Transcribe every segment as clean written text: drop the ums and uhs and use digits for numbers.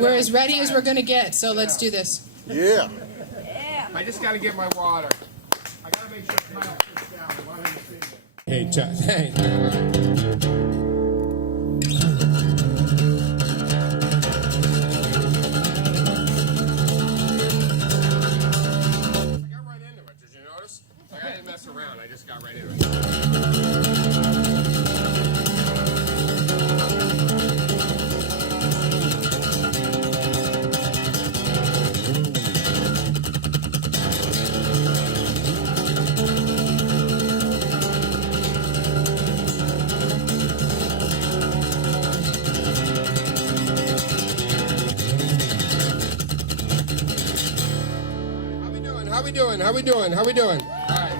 We're as ready as we're going to get, so let's do this. Yeah. I just got to get my water. I got to make sure Kyle sits down. I want him to sit there. Hey, Chuck. Hey. I got right into it. Did you notice? Like, I didn't mess around. I just got right into it. How we doing? All right.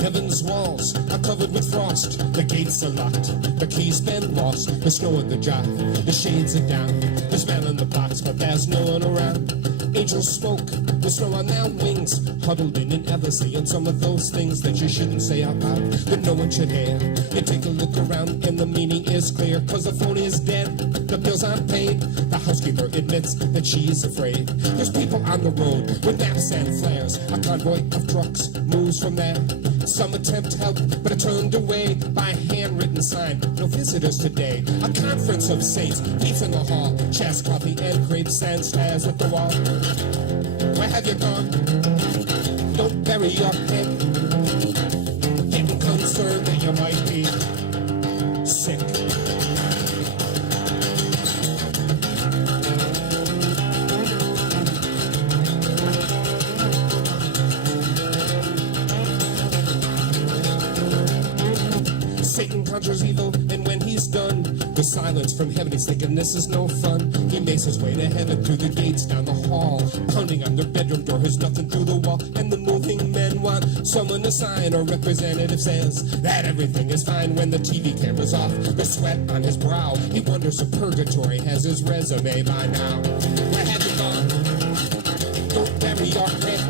Heaven's walls are covered with frost. The gates are locked. The keys been lost. The snow in the jive. The shades are down. There's man in the box, but there's no one around. Angels smoke with snow on their wings, huddled in ever saying some of those things that you shouldn't say out loud, that no one should hear. You take a look around and the meaning is clear, cause the phone is dead, the bills aren't paid. The housekeeper admits that she is afraid. There's people on the road with maps and flares. A convoy of trucks moves from there. Some attempt help, but are turned away by a handwritten sign. No visitors today. A conference of saints meets in the hall. Chess, coffee, and grapes and stares at the wall. Where have you gone? Don't bury your head. Getting concerned that you might be sick. Satan conjures evil, and when he's done, the silence from heaven, he's thinking this is no fun. He makes his way to heaven through the gates down the hall, pounding on their bedroom door, there's nothing through the wall. And the moving men want someone to sign. A representative says that everything is fine when the TV camera's off. The sweat on his brow, he wonders if purgatory has his resume by now. Where have you gone? Don't bury your head.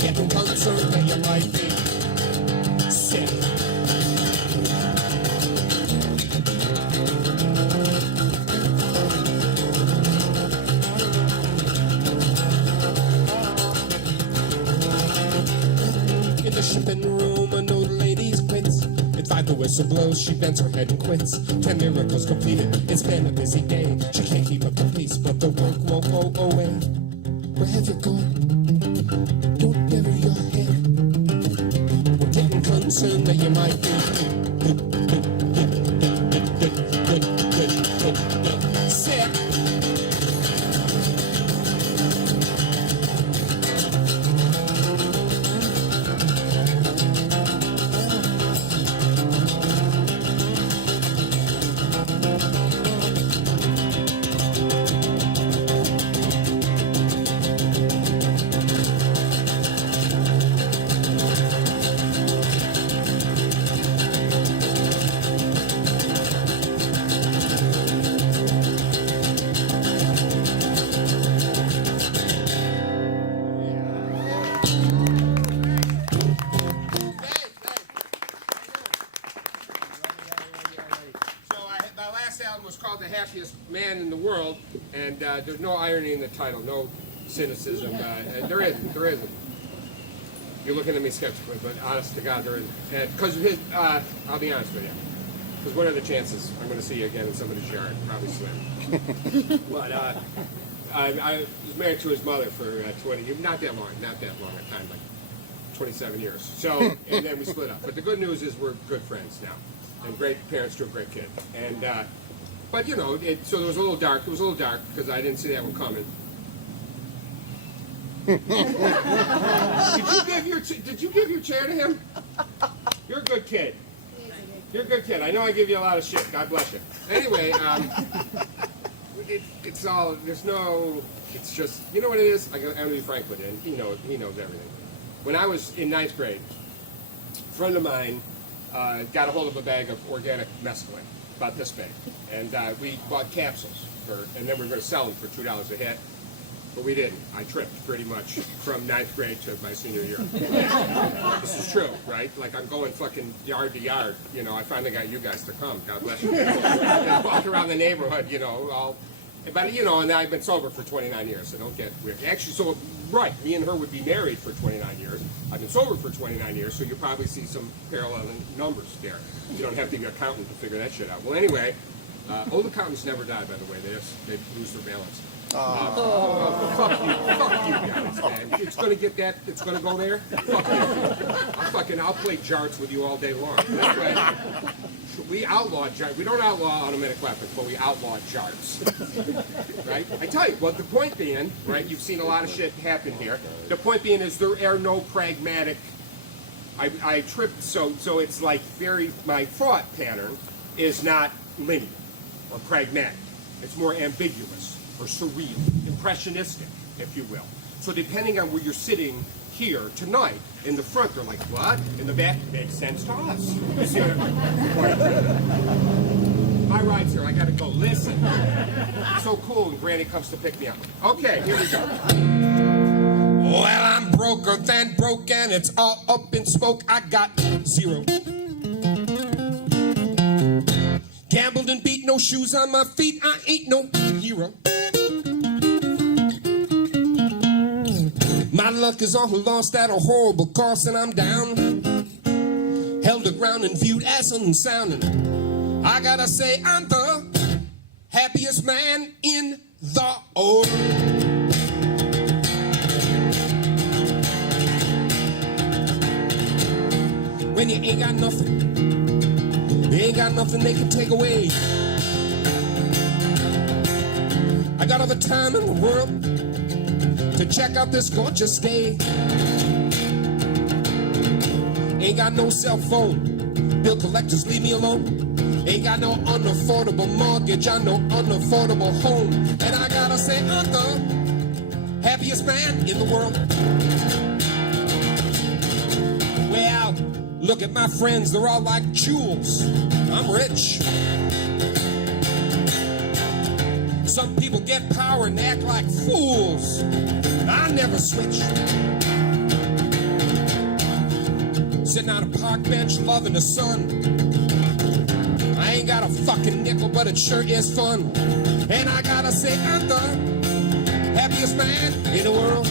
Getting concerned that you might be sick. In the shipping room, an old lady's quits. At 5 the whistle blows, she bends her head and quits. 10 miracles completed, it's been a busy day. She can't keep up the pace, but the work won't go away. Where have you gone? Don't bury your head. We're getting concerned that you might be sick. Was called The Happiest Man in the World, and there's no irony in the title, no cynicism. There isn't. You're looking at me skeptically, but honest to God, there isn't. And because of his, I'll be honest with you, because what are the chances I'm going to see you again in somebody's yard? Probably slim. But I was married to his mother for 20 years, not that long a time, like 27 years. So, and then we split up. But the good news is we're good friends now, and great parents to a great kid. And but you know, so it was a little dark. It was a little dark because I didn't see that one coming. Did you give your chair to him? You're a good kid. You're a good kid. I know I give you a lot of shit. God bless you. Anyway, it's all, there's no, it's just, you know what it is? I'm going to be frank with you, and he knows everything. When I was in 9th grade, a friend of mine got a hold of a bag of organic mescaline, about this big, and we bought capsules, and then we were going to sell them for $2 a hit, but we didn't. I tripped pretty much from 9th grade to my senior year. This is true, right? Like, I'm going fucking yard to yard, you know. I finally got you guys to come, God bless you. And walk around the neighborhood, you know, all, but, you know, and I've been sober for 29 years, so don't get weird. Actually, so, right, me and her would be married for 29 years. I've been sober for 29 years, so you'll probably see some paralleling numbers there. You don't have to be an accountant to figure that shit out. Well, anyway, old accountants never die, by the way. They lose their balance. Fuck you guys, man. It's gonna get that, it's gonna go there. Fuck you. I'll play jarts with you all day long. That's right. We outlaw jarts. We don't outlaw automatic weapons, but we outlaw jarts. Right? I tell you, well, the point being, right, you've seen a lot of shit happen here. The point being is there are no pragmatic, I tripped, so it's like my thought pattern is not linear or pragmatic. It's more ambiguous or surreal, impressionistic, if you will. So depending on where you're sitting here tonight, in the front, they're like, what? In the back, makes sense to us. You see what my ride's here, I gotta go. Listen. It's so cool when Granny comes to pick me up. Okay, here we go. Well, I'm broker than broke, and it's all up in smoke. I got 0. Gambled and beat, no shoes on my feet. I ain't no hero. My luck is all lost at a horrible cost, and I'm down. Held the ground and viewed as unsound. And I gotta say, I'm the happiest man in the world. When you ain't got nothing, you ain't got nothing they can take away. I got all the time in the world to check out this gorgeous day. Ain't got no cell phone, bill collectors leave me alone. Ain't got no unaffordable mortgage, I know unaffordable home. And I gotta say, I'm the happiest man in the world. Well, look at my friends, they're all like jewels. I'm rich. Some people get power and act like fools. I never switch. Sitting on a park bench, loving the sun. I ain't got a fucking nickel, but it sure is fun. And I gotta say, I'm the happiest man in the world.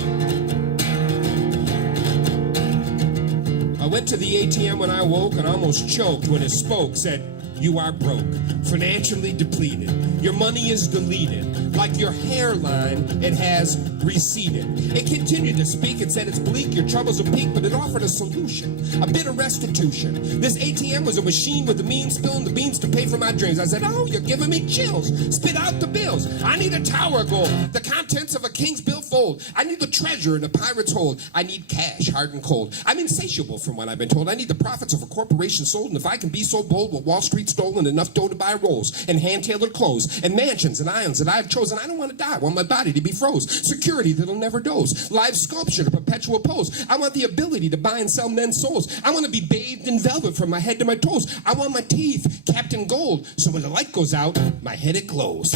I went to the ATM when I woke and almost choked when it spoke. Said, you are broke, financially depleted. Your money is deleted. Like your hairline, it has receded. It continued to speak. It said it's bleak, your troubles will peak, but it offered a solution, a bit of restitution. This ATM was a machine with the means spilling the beans to pay for my dreams. I said, oh, you're giving me chills. Spit out the bills. I need a tower gold, the contents of a king's billfold. I need the treasure in a pirate's hold. I need cash, hard and cold. I'm insatiable from what I've been told. I need the profits of a corporation sold, and if I can be so bold, with Wall Street stolen enough dough to buy rolls and hand-tailored clothes and mansions and islands that I've chosen. I don't want to die. I want my body to be froze. Security that'll never doze. Live sculpture to perpetual pose. I want the ability to buy and sell men's souls. I want to be bathed in velvet from my head to my toes. I want my teeth capped in gold, so when the light goes out, my head it glows.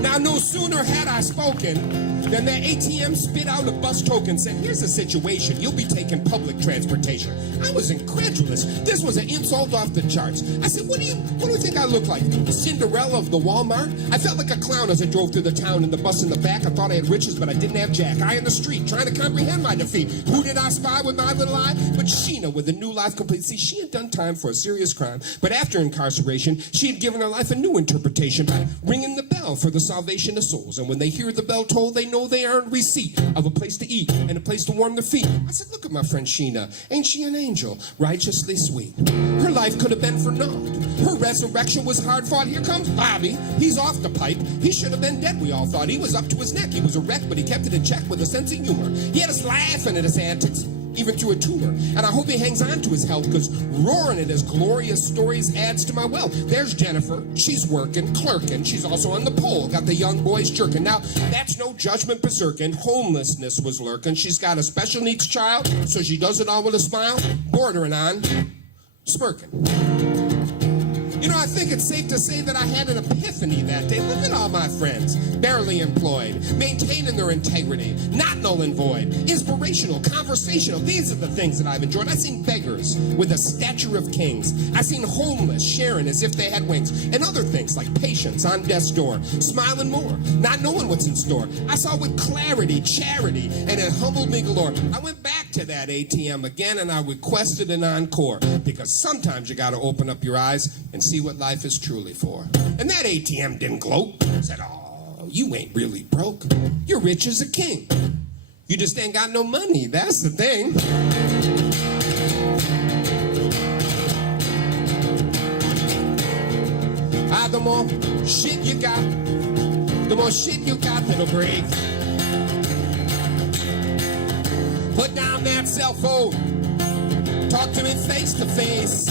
Now, no sooner had I spoken than the ATM spit out a bus token, said, here's the situation, you'll be taking public transportation. I was incredulous. This was an insult off the charts. I said, what do you think I look like? The Cinderella of the Walmart? I felt like a clown as I drove through the town in the bus in the back. I thought I had riches, but I didn't have jack. I in the street, trying to comprehend my defeat. Who did I spy with my little eye? But Sheena with a new life complete. See, she had done time for a serious crime, but after incarceration, she had given her life a new interpretation by ringing the bell for the salvation of souls. And when they hear the bell toll, they know they earned receipt of a place to eat and a place to warm their feet. I said, look at my friend Sheena. Ain't she an angel? Righteously sweet. Her life could have been for naught. Her resurrection was hard fought. Here comes Bobby. He's off the pipe. He should have been dead, we all thought. He was up to his neck. He was a wreck, but he kept it in check with a sense of humor. He had us laughing at his antics. even through a tumor. And I hope he hangs on to his health, because roaring at his glorious stories adds to my wealth. There's Jennifer. She's working, clerking. She's also on the pole. Got the young boys jerking. Now, that's no judgment berserking. Homelessness was lurking. She's got a special needs child, so she does it all with a smile, bordering on smirking. You know, I think it's safe to say that I had an epiphany that day. Look at all my friends, barely employed, maintaining their integrity, not null and void, inspirational, conversational. These are the things that I've enjoyed. I've seen beggars with the stature of kings. I've seen homeless sharing as if they had wings, and other things like patience on death's door, smiling more, not knowing what's in store. I saw with clarity, charity, and it humbled me galore. I went back to that ATM again, and I requested an encore, because sometimes you got to open up your eyes and see what life is truly for. And that ATM didn't gloat. Said, oh, you ain't really broke. You're rich as a king. You just ain't got no money. That's the thing. The more shit you got, the more shit you got that'll break. Put down that cell phone. Talk to me face to face.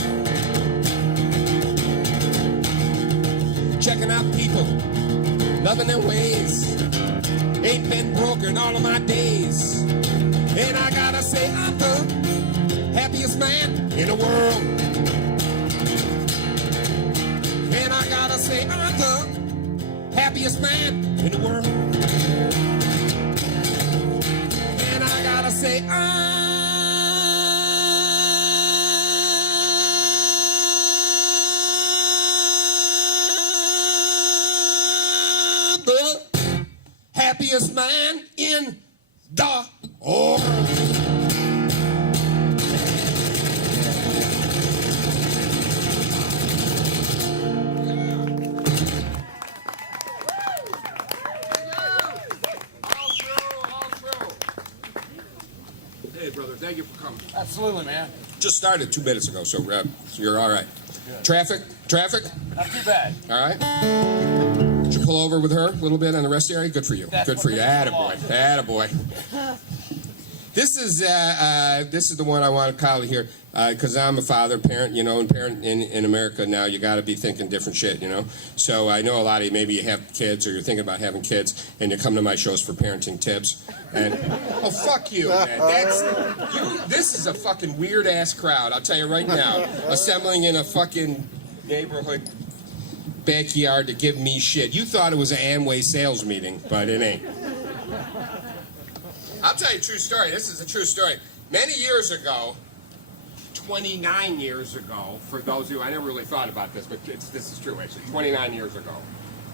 Checking out people, loving their ways. Ain't been broke in all of my days. And I gotta say, I'm the happiest man in the world. And I gotta say, I'm the happiest man in the world. And I gotta say, I'm the happiest man in the world. Hey, brother, thank you for coming. Absolutely, man. Just started 2 minutes ago, so you're all right. Traffic? Not too bad. All right. Did you pull over with her a little bit on the rest area? Good for you. That's Good for you. what Attaboy. Attaboy. This is the one I want to call here, because I'm a father, parent, you know, and parent in America now, you got to be thinking different shit, you know. So I know a lot of you, maybe you have kids or you're thinking about having kids, and you come to my shows for parenting tips. And oh, fuck you, man. This is a fucking weird ass crowd. I'll tell you right now, assembling in a fucking neighborhood backyard to give me shit. You thought it was an Amway sales meeting, but it ain't. I'll tell you a true story. This is a true story. Many years ago, 29 years ago, for those of you, I never really thought about this, but this is true actually, 29 years ago,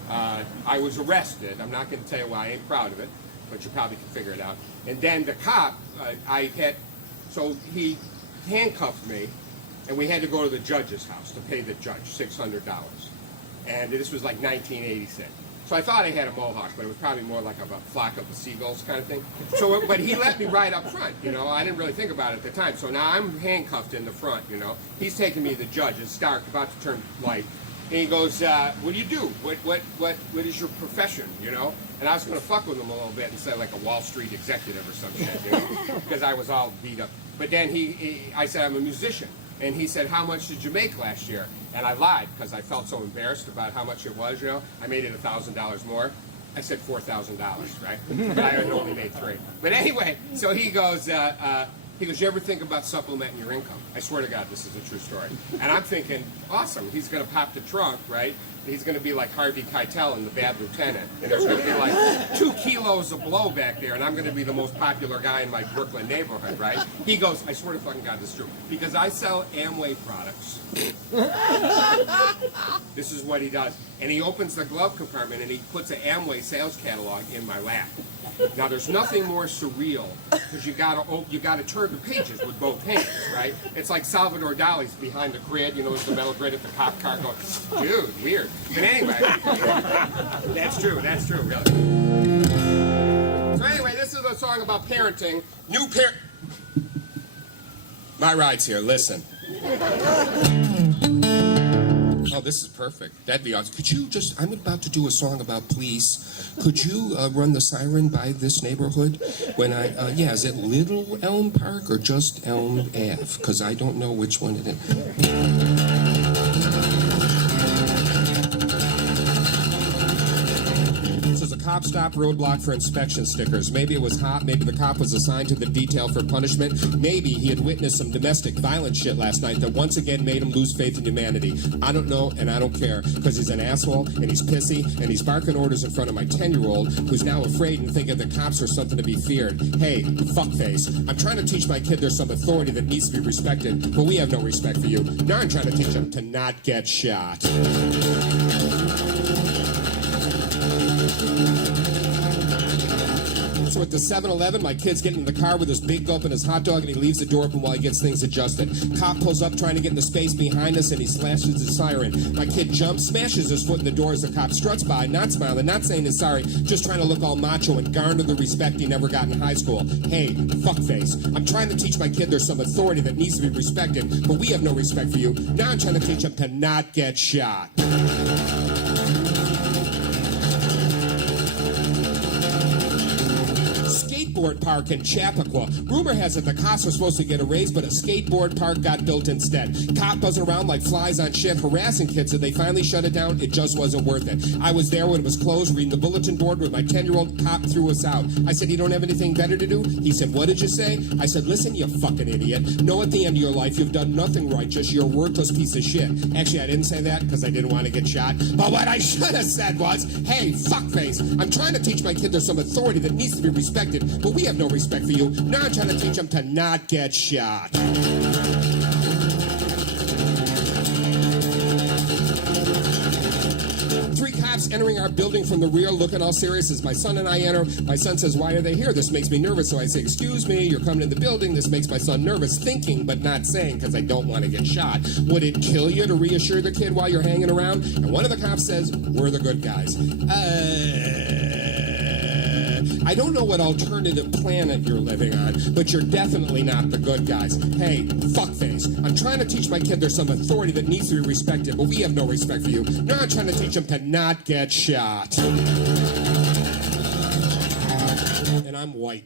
I was arrested. I'm not going to tell you why, I ain't proud of it, but you probably can figure it out. And then the cop, so he handcuffed me, and we had to go to the judge's house to pay the judge $600. And this was like 1986. So I thought I had a mohawk, but it was probably more like a flock of seagulls kind of thing. So, but he let me right up front, you know. I didn't really think about it at the time. So now I'm handcuffed in the front, you know. He's taking me to the judge. It's dark, about to turn light. And he goes, what do you do? What is your profession, you know? And I was going to fuck with him a little bit and say like a Wall Street executive or some shit, you know, because I was all beat up. But then I said, I'm a musician. And he said, how much did you make last year? And I lied because I felt so embarrassed about how much it was, you know. I made it $1,000 more. I said $4,000, right? But I had only made $3,000. But anyway, so he goes, you ever think about supplementing your income? I swear to God, this is a true story. And I'm thinking, awesome, he's going to pop the trunk, right? He's going to be like Harvey Keitel in The Bad Lieutenant. And there's going to be like 2 kilos of blow back there, and I'm going to be the most popular guy in my Brooklyn neighborhood, right? He goes, I swear to fucking God, this is true. Because I sell Amway products. This is what he does. And he opens the glove compartment, and he puts an Amway sales catalog in my lap. Now, there's nothing more surreal, because you gotta turn the pages with both hands, right? It's like Salvador Dali's behind the grid, you know, there's the metal grid at the cop car going, dude, weird. But anyway, that's true, really. So anyway, this is a song about parenting. My ride's here, listen. Oh, this is perfect. That'd be awesome. Could you just, I'm about to do a song about police. Could you run the siren by this neighborhood? When yeah, is it Little Elm Park or just Elm Ave? Because I don't know which one it is. Cop stop roadblock for inspection stickers. Maybe it was hot. Maybe the cop was assigned to the detail for punishment. Maybe he had witnessed some domestic violence shit last night that once again made him lose faith in humanity. I don't know and I don't care because he's an asshole and he's pissy and he's barking orders in front of my 10-year-old who's now afraid and thinking the cops are something to be feared. Hey, fuckface. I'm trying to teach my kid there's some authority that needs to be respected, but we have no respect for you. Now I'm trying to teach him to not get shot. So at the 7-Eleven, my kid's getting in the car with his big gulp and his hot dog, and he leaves the door open while he gets things adjusted. Cop pulls up trying to get in the space behind us, and he slashes his siren. My kid jumps, smashes his foot in the door as the cop struts by, not smiling, not saying he's sorry, just trying to look all macho and garner the respect he never got in high school. Hey, fuckface. I'm trying to teach my kid there's some authority that needs to be respected, but we have no respect for you. Now I'm trying to teach him to not get shot. Skateboard park in Chappaqua. Rumor has it the cops were supposed to get a raise, but a skateboard park got built instead. Cop buzzing around like flies on shit, harassing kids, so they finally shut it down. It just wasn't worth it. I was there when it was closed, reading the bulletin board with my 10-year-old. Cop threw us out. I said, you don't have anything better to do? He said, what did you say? I said, listen, you fucking idiot. Know at the end of your life you've done nothing righteous. You're a worthless piece of shit. Actually, I didn't say that because I didn't want to get shot. But what I should have said was, hey, fuckface, I'm trying to teach my kid there's some authority that needs to be respected, but we have no respect for you. Now I'm trying to teach him to not get shot. 3 cops entering our building from the rear, looking all serious as my son and I enter. My son says, why are they here? This makes me nervous. So I say, excuse me, you're coming in the building. This makes my son nervous, thinking but not saying, because I don't want to get shot. Would it kill you to reassure the kid while you're hanging around? And one of the cops says, we're the good guys. I don't know what alternative planet you're living on, but you're definitely not the good guys. Hey, fuckface, I'm trying to teach my kid there's some authority that needs to be respected, but we have no respect for you. Now I'm trying to teach him to not get shot. And I'm white.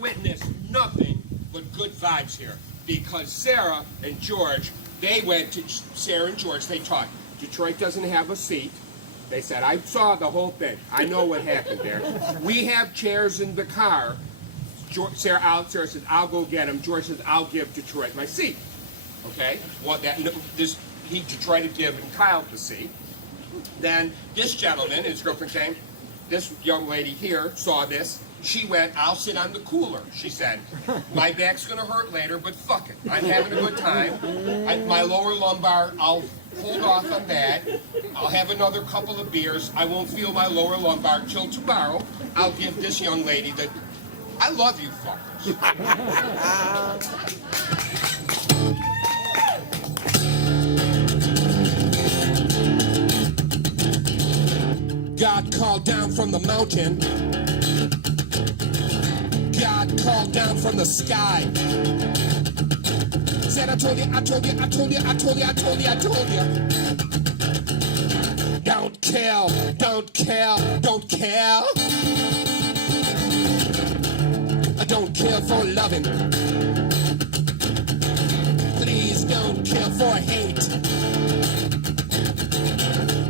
Witnessed nothing but good vibes here because Sarah and George, Sarah and George, they talked. Detroit doesn't have a seat. They said, I saw the whole thing. I know what happened there. We have chairs in the car. Sarah said, I'll go get them. George says, I'll give Detroit my seat. Okay? Well, Detroit had given Kyle the seat. Then this gentleman, his girlfriend came. This young lady here saw this. She went, I'll sit on the cooler, she said. My back's going to hurt later, but fuck it. I'm having a good time. My lower lumbar, I'll hold off on that. I'll have another couple of beers. I won't feel my lower lumbar till tomorrow. I'll give this young lady the... I love you fuckers. God called down from the mountain. God called down from the sky. Said, I told you, I told you, I told you, I told you, I told you, I told you. Don't kill, don't kill, don't kill. Don't kill for loving. Please don't kill for hate.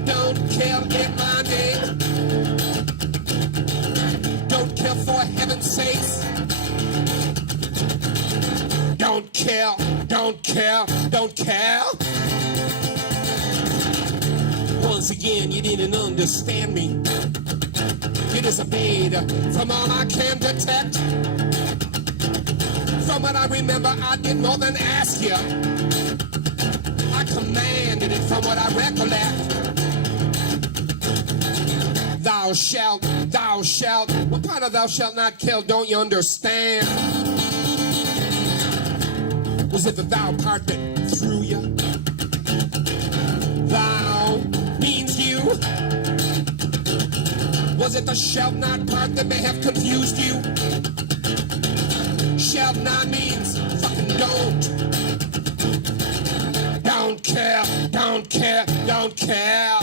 Don't kill in my name. Don't kill for heaven's sakes. Don't kill, don't kill, don't kill. Once again, you didn't understand me. You disobeyed from all I can detect. From what I remember, I did more than ask you. I commanded it from what I recollect. Thou thou shalt. What part of thou shalt not kill don't you understand? Was it the thou part that threw you? Thou means you. Was it the shalt not part that may have confused you? Shalt not means fucking don't. Don't care, don't care, don't care.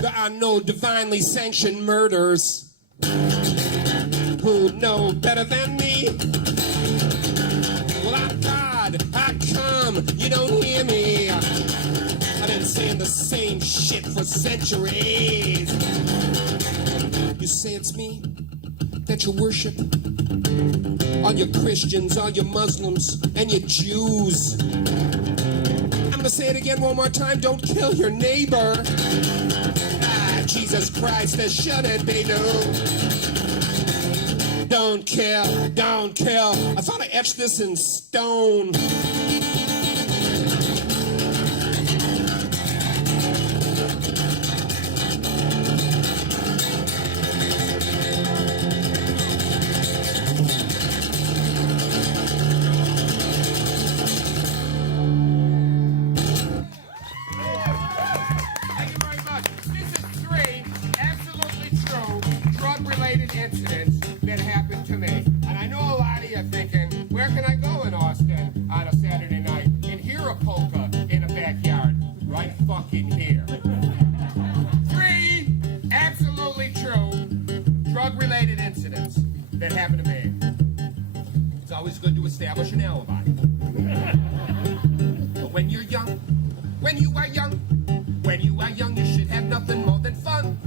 There are no divinely sanctioned murders. Who know better than me? Well, I'm God, I come, you don't hear me. I've been saying the same shit for centuries. You say it's me that you worship? All your Christians, all your Muslims, and your Jews. I'm gonna say it again one more time, don't kill your neighbor. Jesus Christ, there shouldn't be no. Don't kill, don't kill. I thought I etched this in stone. Thank you very much. This is 3 absolutely true drug-related incidents that happened to me. And I know a lot of you thinking, where can I go in Austin on a Saturday night and hear a polka in a backyard? Right fucking here. 3 absolutely true drug-related incidents that happened to me. It's always good to establish an alibi. But when you're young, when you are young, you should have nothing more than fun.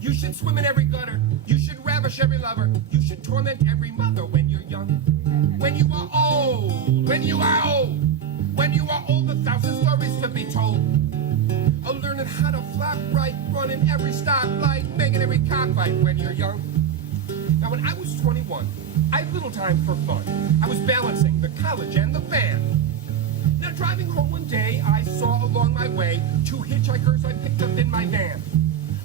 You should swim in every gutter. You should ravish every lover. You should torment every mother when you're young. When you are old, when you are old, 1,000 stories to be told. Learning how to flop right, running every stoplight, making every cockfight when you're young. Now, when I was 21, I had little time for fun. I was balancing the college and the band. Now, driving home one day, I saw along my way 2 hitchhikers I picked up in my van.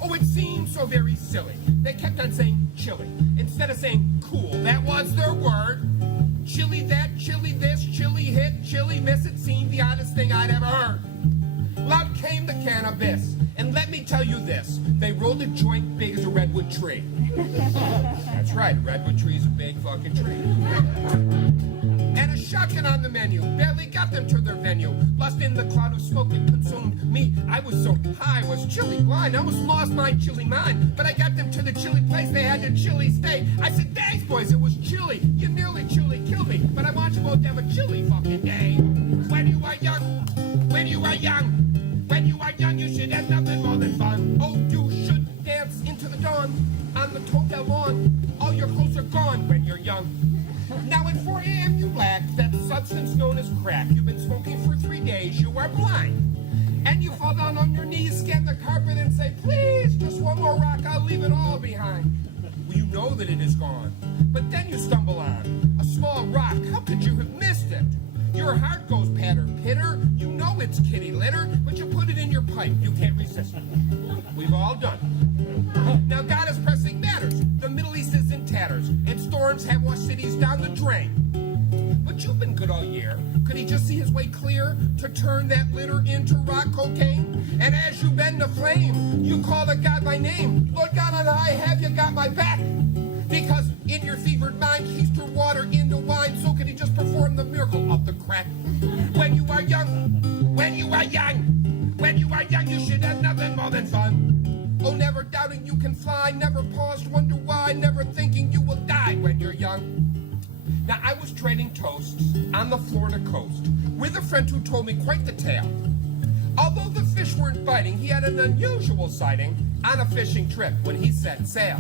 Oh, it seemed so very silly. They kept on saying chili instead of saying cool. That was their word. Chili that, chili this, chili hit, chili miss. It seemed the oddest thing I'd ever heard. Out came the cannabis, and let me tell you this, they rolled a joint big as a redwood tree. That's right, a redwood tree is a big fucking tree. And a shotgun on the menu, barely got them to their venue. Lost in the cloud of smoke that consumed me. I was so high, I was chilly blind, I almost lost my chilly mind. But I got them to the chilly place, they had to chilly stay. I said, thanks boys, it was chilly, you nearly chilly killed me. But I want you both to have a chilly fucking day. When you are young, when you are young, when you are young, you should have nothing more than fun. Oh, you should dance into the dawn on the hotel lawn. All your clothes are gone when you're young. Now at 4 a.m. you lack that substance known as crack. You've been smoking for 3 days, you are blind. And you fall down on your knees, scan the carpet and say, please, just one more rock, I'll leave it all behind. Well, you know that it is gone. But then you stumble on a small rock. How could you have missed it? Your heart goes patter-pitter. You know it's kitty litter, but you put it in your pipe. You can't resist it. We've all done it. Now God is pressing matters. The Middle East is in tatters, and storms have washed cities down the drain. But you've been good all year. Could he just see his way clear to turn that litter into rock cocaine? And as you bend the flame, you call the God by name. Lord God on high, have you got my back? Because in your fevered mind, he's turned water into wine. So can he just perform the miracle of the crack? When you are young, when you are young, when you are young, you should have nothing more than fun. Oh, never doubting you can fly, never pause to wonder why, never thinking you will die when you're young. Now, I was trading toasts on the Florida coast with a friend who told me quite the tale. Although the fish weren't biting, he had an unusual sighting on a fishing trip when he set sail.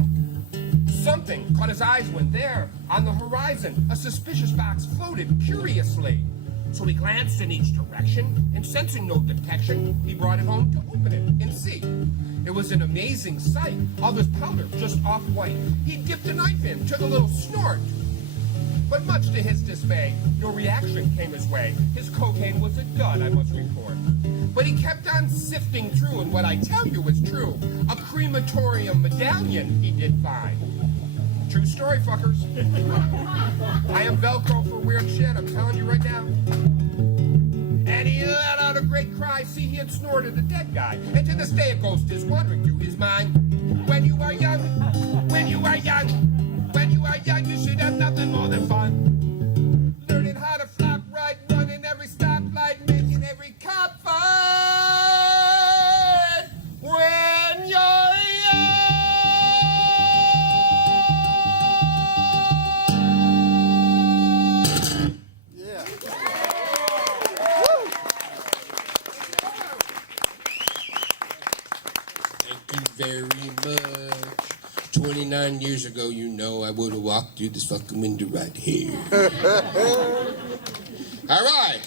Something caught his eyes when there, on the horizon, a suspicious box floated curiously. So he glanced in each direction, and sensing no detection, he brought it home to open it and see. It was an amazing sight, all this powder just off-white. He dipped a knife in, took a little snort. But much to his dismay, no reaction came his way. His cocaine was a dud, I must report. But he kept on sifting through, and what I tell you is true. A crematorium medallion he did find. True story, fuckers. I am Velcro for weird shit, I'm telling you right now. And he let out a great cry, see he had snorted a dead guy. And to this day a ghost is wandering through his mind. When you are young, when you are young, when you are young, you should have nothing more than fun. Learning how to flop right, running every stoplight, making every cop fight. When you're young. Thank you very much. 29 years ago, you know, I would have walked through this fucking window right here. All right.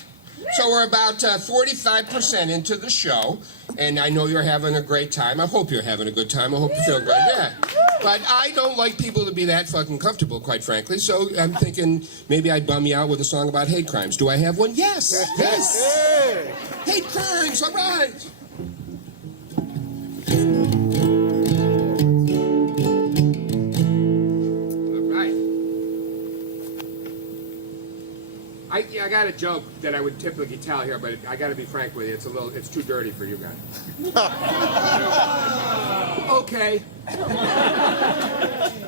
So we're about 45% into the show, and I know you're having a great time. I hope you're having a good time. I hope you feel great. Yeah. But I don't like people to be that fucking comfortable, quite frankly. So I'm thinking maybe I'd bum you out with a song about hate crimes. Do I have one? Yes. Yes. Hate crimes. All right. I got a joke that I would typically tell here, but I got to be frank with you. It's too dirty for you guys. Okay.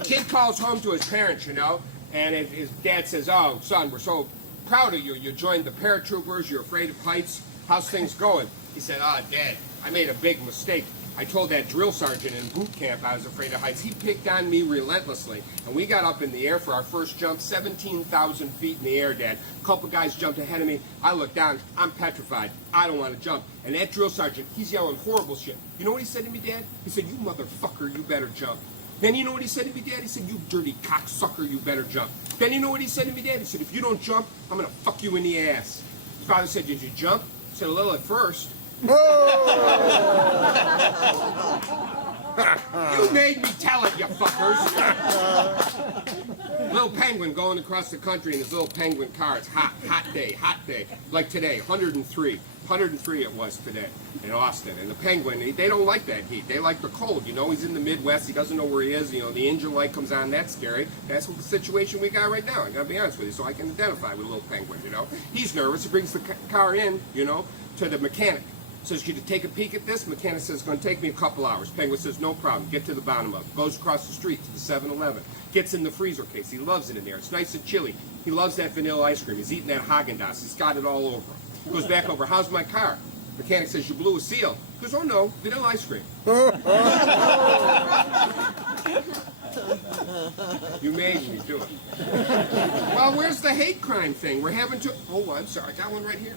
Kid calls home to his parents, you know, and his dad says, "Oh, son, we're so proud of you. You joined the paratroopers. You're afraid of heights. How's things going?" He said, "Ah, Dad, I made a big mistake. I told that drill sergeant in boot camp I was afraid of heights. He picked on me relentlessly. And we got up in the air for our first jump, 17,000 feet in the air, Dad. A couple guys jumped ahead of me. I looked down. I'm petrified. I don't want to jump. And that drill sergeant, he's yelling horrible shit. You know what he said to me, Dad? He said, 'You motherfucker, you better jump.' Then you know what he said to me, Dad? He said, 'You dirty cocksucker, you better jump.' Then you know what he said to me, Dad? He said, 'If you don't jump, I'm going to fuck you in the ass.' His father said, 'Did you jump?' I said, 'A little at first.'" You made me tell it, you fuckers. Little penguin going across the country in his little penguin car. It's hot day. Like today, 103. 103 it was today in Austin. And the penguin, they don't like that heat. They like the cold. You know, he's in the Midwest. He doesn't know where he is. You know, the engine light comes on. That's scary. That's what the situation we got right now. I got to be honest with you, so I can identify with a little penguin, you know. He's nervous. He brings the car in, you know, to the mechanic. Says, "Could you take a peek at this?" Mechanic says, "It's going to take me a couple hours." Penguin says, "No problem. Get to the bottom of it." Goes across the street to the 7-Eleven. Gets in the freezer case. He loves it in there. It's nice and chilly. He loves that vanilla ice cream. He's eating that Haagen-Dazs. He's got it all over him. Goes back over. "How's my car?" Mechanic says, "You blew a seal." He goes, "Oh no, vanilla ice cream." You made me do it. Well, where's the hate crime thing? We're having to... Oh, I'm sorry. I got one right here.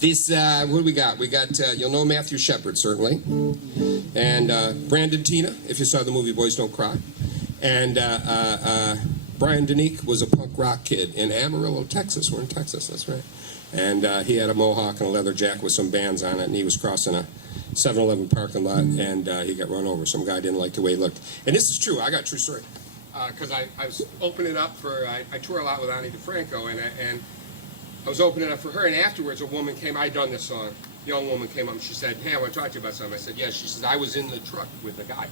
This, what do we got? We got, you'll know Matthew Shepard, certainly. And Brandon Teena, if you saw the movie Boys Don't Cry. And Brian Danique was a punk rock kid in Amarillo, Texas. We're in Texas, that's right. And he had a mohawk and a leather jacket with some bands on it, and he was crossing a 7-Eleven parking lot, and he got run over. Some guy didn't like the way he looked. And this is true. I got a true story. Because I was opening up for, I tour a lot with Ani DeFranco, and I was opening up for her, and afterwards a woman came, I'd done this song, young woman came up and she said, "Hey, I want to talk to you about something." I said, "Yes." She says, "I was in the truck with the guy.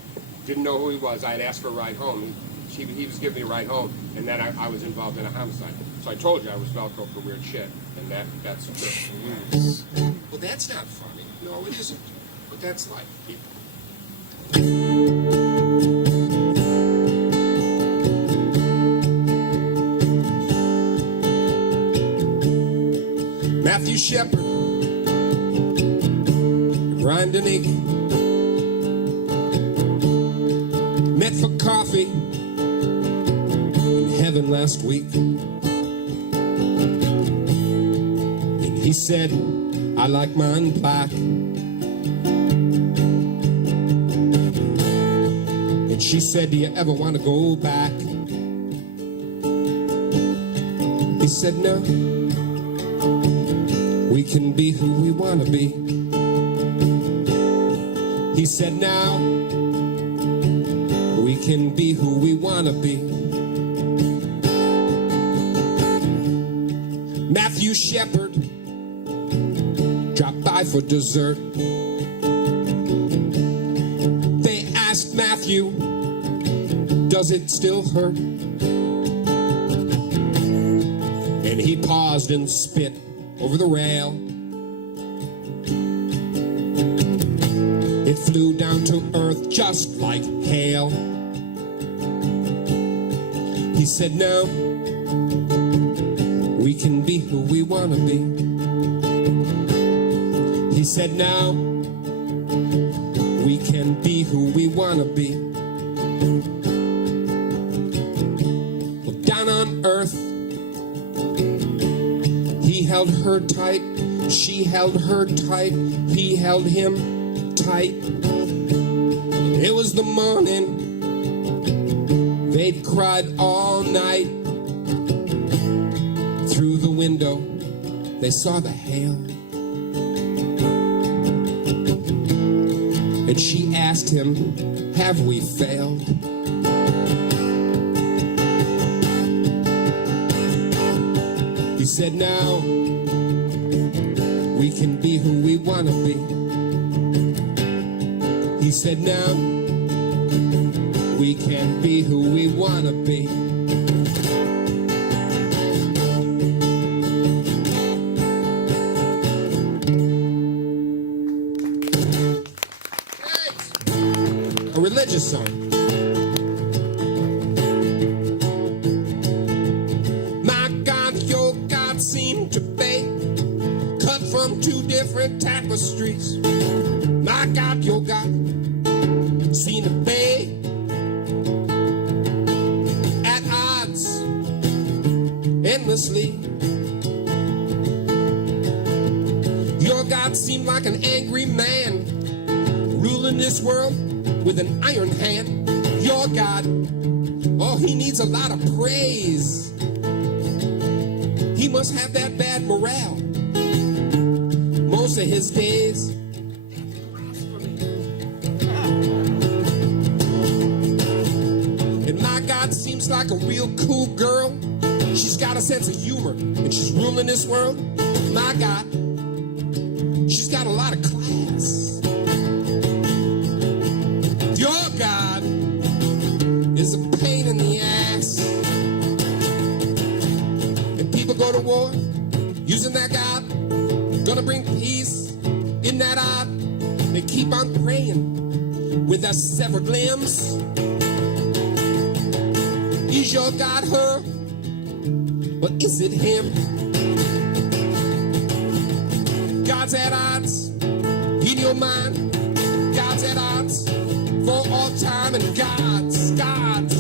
Didn't know who he was. I had asked for a ride home. He was giving me a ride home, and then I was involved in a homicide. So I told you I was Velcro for weird shit, and that's true." Well, that's not funny. No, it isn't. But that's life, people. Matthew Shepard, Brian Danique met for coffee in heaven last week. And he said, "I like mine black." And she said, "Do you ever want to go back?" He said, no, we can be who we want to be. He said, now, we can be who we want to be. Matthew Shepard dropped by for dessert. They asked Matthew, does it still hurt? And he paused and spit over the rail. It flew down to earth just like hail. He said, no, we can be who we want to be. He said, no, we can be who we want to be. Well, down on earth, he held her tight, she held her tight, he held him tight. It was the morning, they'd cried all night. Through the window, they saw the hail. And she asked him, have we failed? He said, now, we can be who we want to be. He said, now, we can be who we want to be. A religious song. My God, your God seemed to be cut from two different tapestries. My God, your God seemed to be at odds endlessly. Your God seemed like an angry man ruling this world with an iron hand. Your God, oh, he needs a lot of praise. He must have that bad morale most of his days. And my God seems like a real cool girl. She's got a sense of humor and she's ruling this world. My God, she's got a lot of class. Your God is a pain in the ass. And people go to war using that God, gonna bring peace in that odd. They keep on praying with their severed limbs. Is your God her? Or is it him? God's at odds in your mind. God's at odds for all time, and God's at odds.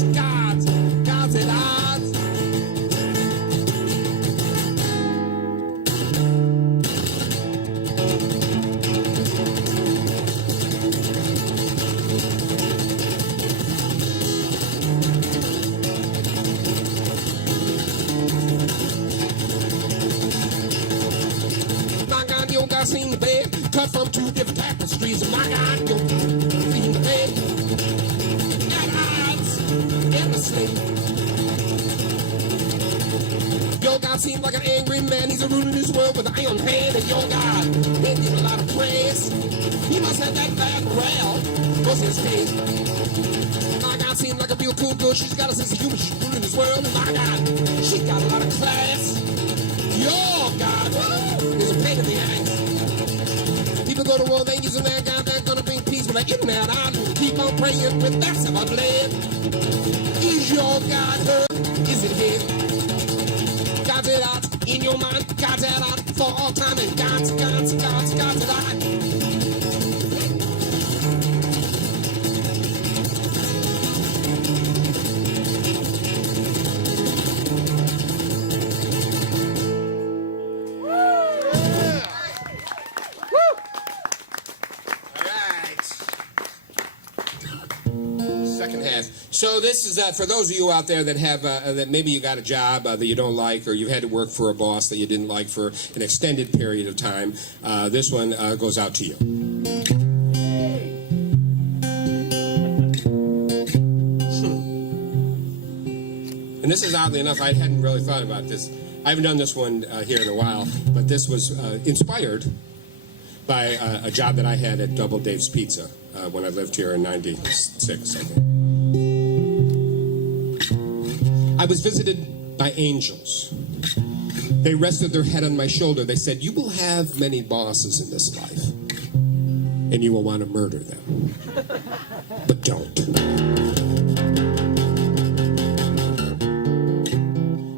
My God, your God seemed to be cut from two different tapestries. My God, your God seemed to be at odds endlessly. Your God seems like an angry man. He's a ruling this world with an iron hand. And your God, he needs a lot of praise. He must have that bad morale. What's his name? My God seems like a real cool girl. She's got a sense of humor. She's ruling this world. And my God, she got a lot of class. Your God is a pain in the ass. People go to war, they use their God, they're gonna bring peace, but like in that I keep on praying with that some of blood. Is your God her? Is it him? God's at odds in your mind, God's at odds for all time, and God's at odds. So this is for those of you out there that have that maybe you got a job that you don't like, or you've had to work for a boss that you didn't like for an extended period of time. This one goes out to you. And this is oddly enough, I hadn't really thought about this. I haven't done this one here in a while, but this was inspired by a job that I had at Double Dave's Pizza when I lived here in '96, I think. I was visited by angels. They rested their head on my shoulder. They said, "You will have many bosses in this life, and you will want to murder them. But don't."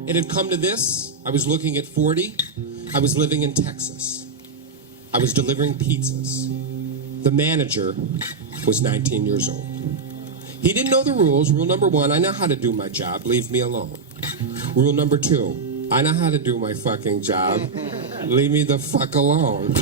It had come to this. I was looking at 40. I was living in Texas. I was delivering pizzas. The manager was 19 years old. He didn't know the rules. Rule number 1, I know how to do my job. Leave me alone. Rule number 2, I know how to do my fucking job. Leave me the fuck alone.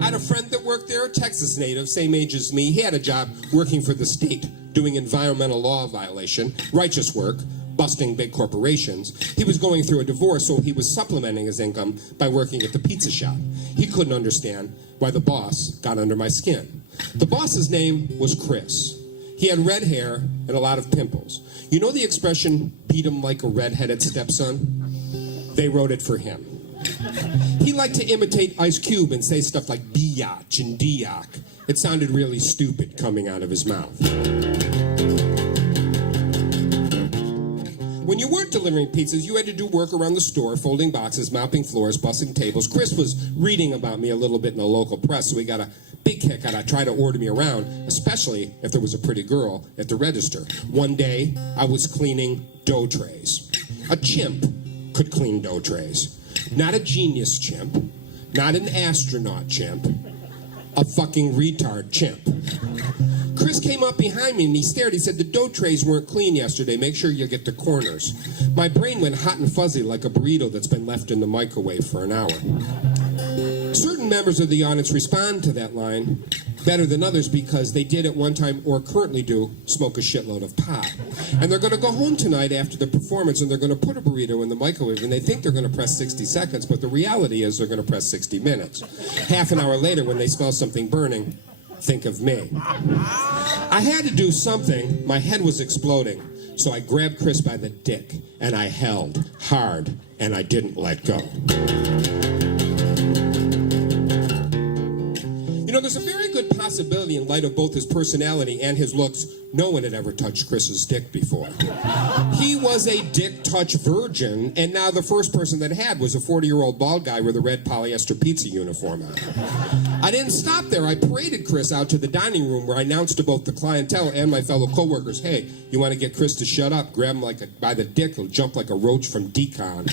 I had a friend that worked there, a Texas native, same age as me. He had a job working for the state, doing environmental law violation, righteous work, busting big corporations. He was going through a divorce, so he was supplementing his income by working at the pizza shop. He couldn't understand why the boss got under my skin. The boss's name was Chris. He had red hair and a lot of pimples. You know the expression, beat him like a red-headed stepson? They wrote it for him. He liked to imitate Ice Cube and say stuff like biatch and diak. It sounded really stupid coming out of his mouth. When you weren't delivering pizzas, you had to do work around the store, folding boxes, mopping floors, bussing tables. Chris was reading about me a little bit in the local press, so he got a big kick out of trying to order me around, especially if there was a pretty girl at the register. One day, I was cleaning dough trays. A chimp could clean dough trays. Not a genius chimp, not an astronaut chimp, a fucking retard chimp. Chris came up behind me and he stared. He said, "The dough trays weren't clean yesterday. Make sure you get the corners." My brain went hot and fuzzy like a burrito that's been left in the microwave for an hour. Certain members of the audience respond to that line better than others because they did at one time, or currently do, smoke a shitload of pot. And they're going to go home tonight after the performance and they're going to put a burrito in the microwave and they think they're going to press 60 seconds, but the reality is they're going to press 60 minutes. Half an hour later, when they smell something burning, think of me. I had to do something. My head was exploding. So I grabbed Chris by the dick and I held hard and I didn't let go. You know, there's a very good possibility in light of both his personality and his looks, no one had ever touched Chris's dick before. He was a dick touch virgin, and now the first person that had was a 40-year-old bald guy with a red polyester pizza uniform on. I didn't stop there. I paraded Chris out to the dining room where I announced to both the clientele and my fellow coworkers, "Hey, you want to get Chris to shut up? Grab him by the dick. He'll jump like a roach from decon."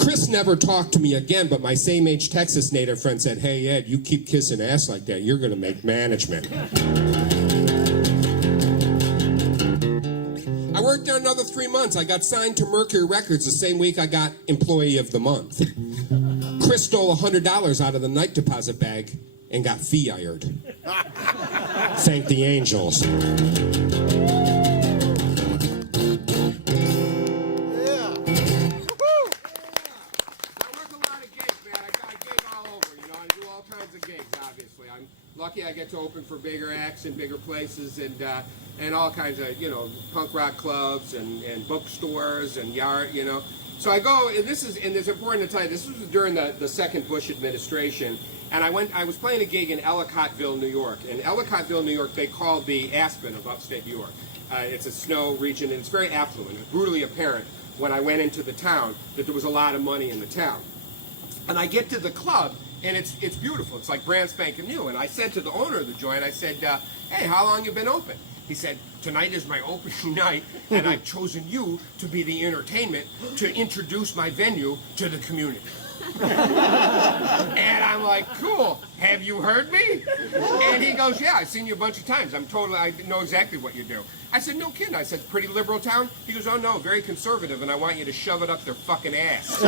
Chris never talked to me again, but my same-age Texas native friend said, "Hey, Ed, you keep kissing ass like that, you're going to make management." I worked there another 3 months. I got signed to Mercury Records the same week I got Employee of the Month. Chris stole $100 out of the night deposit bag and got fired. Thank the angels. Lucky I get to open for bigger acts in bigger places and all kinds of, punk rock clubs and bookstores and yard, So I go, and it's important to tell you, this was during the second Bush administration, and I was playing a gig in Ellicottville, New York. In Ellicottville, New York, they call the Aspen of upstate New York. It's a snow region, and it's very affluent. It was brutally apparent when I went into the town that there was a lot of money in the town. And I get to the club, and it's beautiful. It's like brand spanking new. And I said to the owner of the joint, I said, "Hey, how long you been open?" He said, "Tonight is my opening night, and I've chosen you to be the entertainment to introduce my venue to the community." And I'm like, "Cool. Have you heard me?" And he goes, "Yeah, I've seen you a bunch of times. I know exactly what you do." I said, "No kidding." I said, "Pretty liberal town?" He goes, "Oh no, very conservative, and I want you to shove it up their fucking ass."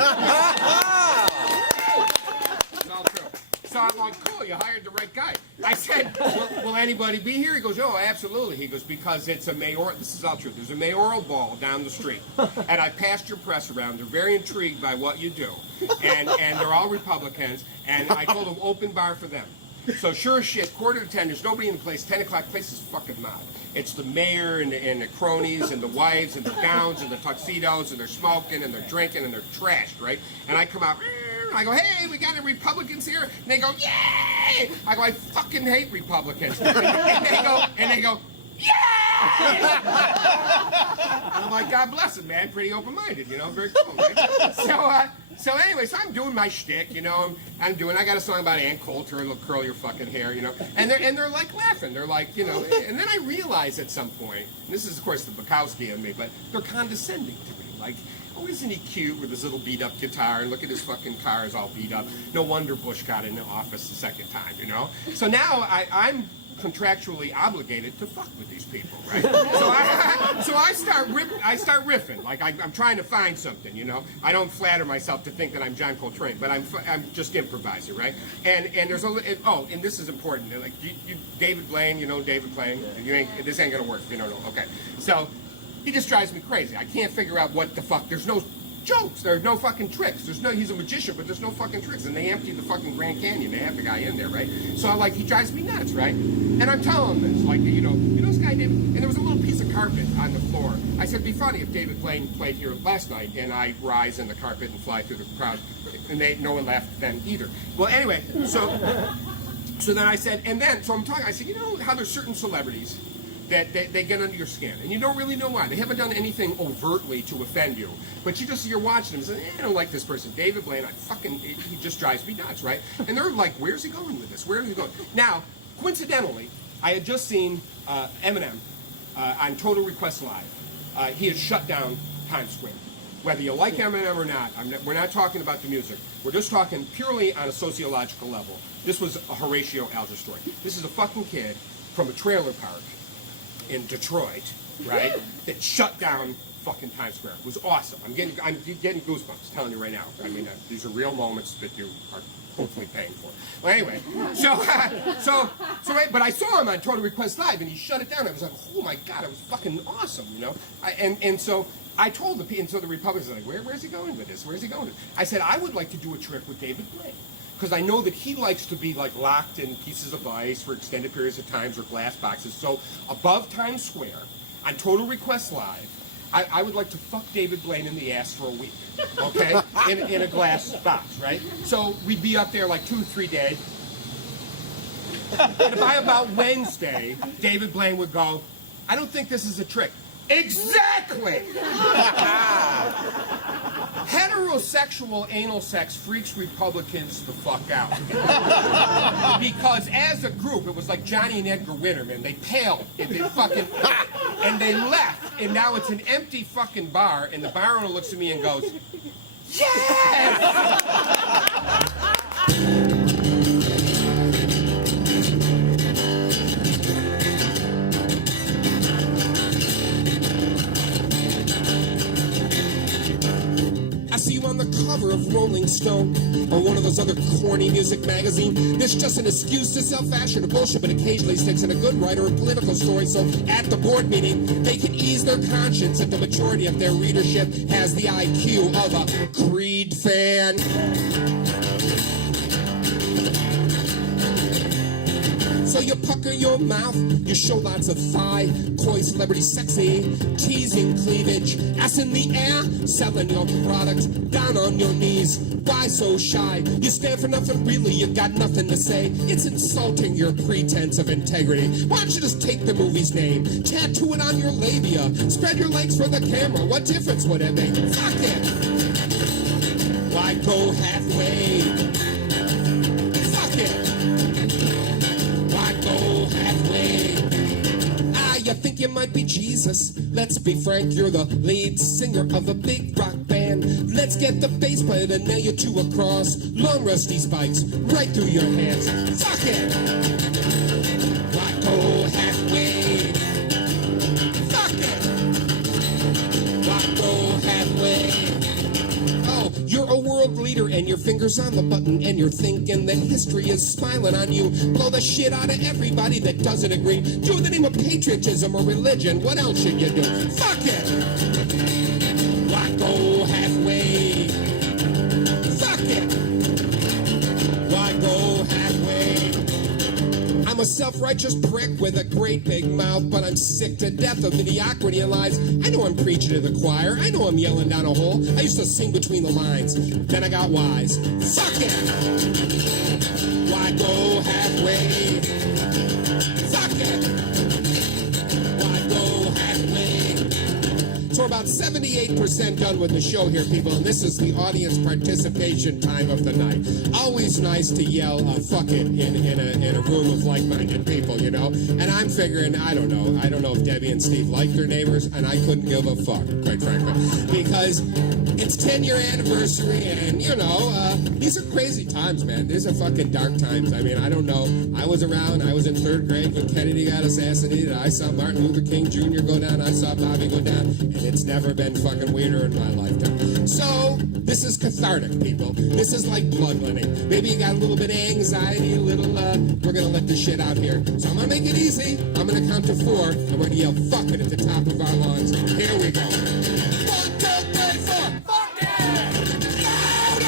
It's all true. So I'm like, cool, you hired the right guy. I said, will anybody be here? He goes, oh, absolutely. He goes, because it's a mayoral, this is all true, there's a mayoral ball down the street. And I passed your press around. They're very intrigued by what you do. And they're all Republicans. And I told them, open bar for them. So sure as shit, 9:45, there's nobody in the place. 10 o'clock, the place is fucking mob. It's the mayor and the cronies and the wives and the gowns and the tuxedos and they're smoking and they're drinking and they're trashed, right? And I come out, and I go, hey, we got the Republicans here. And they go, yay! I go, I fucking hate Republicans. And they go, yeah! And I'm like, God bless them, man. Pretty open-minded, you know, very cool, right? So anyway, so I'm doing my shtick, you know. I got a song about Ann Coulter, it'll curl your fucking hair, you know. And they're like laughing. They're like, you know. And then I realize at some point, and this is of course the Bukowski in me, but they're condescending to me. Like, oh, isn't he cute with his little beat-up guitar? And look at his fucking car is all beat up. No wonder Bush got in the office the second time, you know. So now I'm contractually obligated to fuck with these people, right? So I start riffing, like I'm trying to find something, you know. I don't flatter myself to think that I'm John Coltrane, but I'm just improvising, right? And there's and this is important. Like you David Blaine, you know David Blaine. This ain't gonna work if you don't know. Okay, so he just drives me crazy. I can't figure out what the fuck. There's no jokes. There's no fucking tricks. He's a magician, but there's no fucking tricks. And they emptied the fucking Grand Canyon. They have the guy in there, right? So I'm like, he drives me nuts, right? And I'm telling him this, like, you know this guy did, and there was a little piece of carpet on the floor. I said, it'd be funny if David Blaine played here last night, and I rise in the carpet and fly through the crowd, and no one laughed then either. Well, anyway, so then I said, so I'm talking, I said, you know how there's certain celebrities that they get under your skin, and you don't really know why. They haven't done anything overtly to offend you, but you're watching them and say, I don't like this person. David Blaine, he just drives me nuts, right? And they're like, where's he going with this? Where is he going? Now, coincidentally, I had just seen Eminem on Total Request Live. He had shut down Times Square. Whether you like Eminem or not, we're not talking about the music. We're just talking purely on a sociological level. This was a Horatio Alger story. This is a fucking kid from a trailer park in Detroit, right, that shut down fucking Times Square. It was awesome. I'm getting goosebumps, telling you right now. I mean, these are real moments that you are hopefully paying for. Well, anyway, but I saw him on Total Request Live, and he shut it down. I was like, oh my God, it was fucking awesome, you know? So I told the Republicans, like, where's he going with this? Where's he going with this? I said, I would like to do a trick with David Blaine. Because I know that he likes to be like locked in pieces of ice for extended periods of times or glass boxes. So above Times Square, on Total Request Live, I would like to fuck David Blaine in the ass for a week, okay, in a glass box, right? So we'd be up there like 2 or 3 days. And by about Wednesday, David Blaine would go, I don't think this is a trick. Exactly! Heterosexual anal sex freaks Republicans the fuck out. Because as a group, it was like Johnny and Edgar Winterman. They paled. And they left. And now it's an empty fucking bar. And the bar owner looks at me and goes, yes! See you on the cover of Rolling Stone or one of those other corny music magazines. There's just an excuse to sell fashion or bullshit, but occasionally sticks in a good writer or political story. So at the board meeting, they can ease their conscience that the majority of their readership has the IQ of a Creed fan. So you pucker your mouth, you show lots of thigh, coy celebrity sexy, teasing cleavage, ass in the air, selling your product, down on your knees. Why so shy? You stand for nothing really, you got nothing to say. It's insulting your pretense of integrity. Why don't you just take the movie's name, tattoo it on your labia, spread your legs for the camera, what difference would it make? Fuck it! Why go halfway? Fuck it! You think you might be Jesus? Let's be frank, you're the lead singer of a big rock band. Let's get the bass player to nail you to a cross. Long rusty spikes right through your hands. Fuck it! Why go halfway? Fuck it! Why go halfway? Oh, you're a world leader meter and your fingers on the button and you're thinking that history is smiling on you. Blow the shit out of everybody that doesn't agree. Do it in the name of patriotism or religion. What else should you do? Fuck it! Why go halfway? Fuck it! Why go halfway? I'm a self-righteous prick with a great big mouth, but I'm sick to death of mediocrity and lies. I know I'm preaching to the choir. I know I'm yelling down a hole. I used to sing between the lines. Then I got wise. Fuck it! Why go halfway? Fuck it! Why go halfway? So we're about 78% done with the show here, people, and this is the audience participation time of the night. Always nice to yell fuck it in a room of like-minded people, you know? And I'm figuring, I don't know if Debbie and Steve like their neighbors, and I couldn't give a fuck, quite frankly. Because it's 10-year anniversary, and, you know, these are crazy times, man. These are fucking dark times. I mean, I don't know. I was around. I was in 3rd grade when Kennedy got assassinated. I saw Martin Luther King Jr. go down. I saw Bobby go down. And it's never been fucking weirder in my lifetime. So, this is cathartic, people. This is like bloodletting. Maybe you got a little bit of anxiety, a little, we're gonna let this shit out here. So I'm gonna make it easy. I'm gonna count to 4. and we're gonna yell fuck it at the top of our lungs. Here we go. 1, 2, 3, 4. Fuck it! Louder!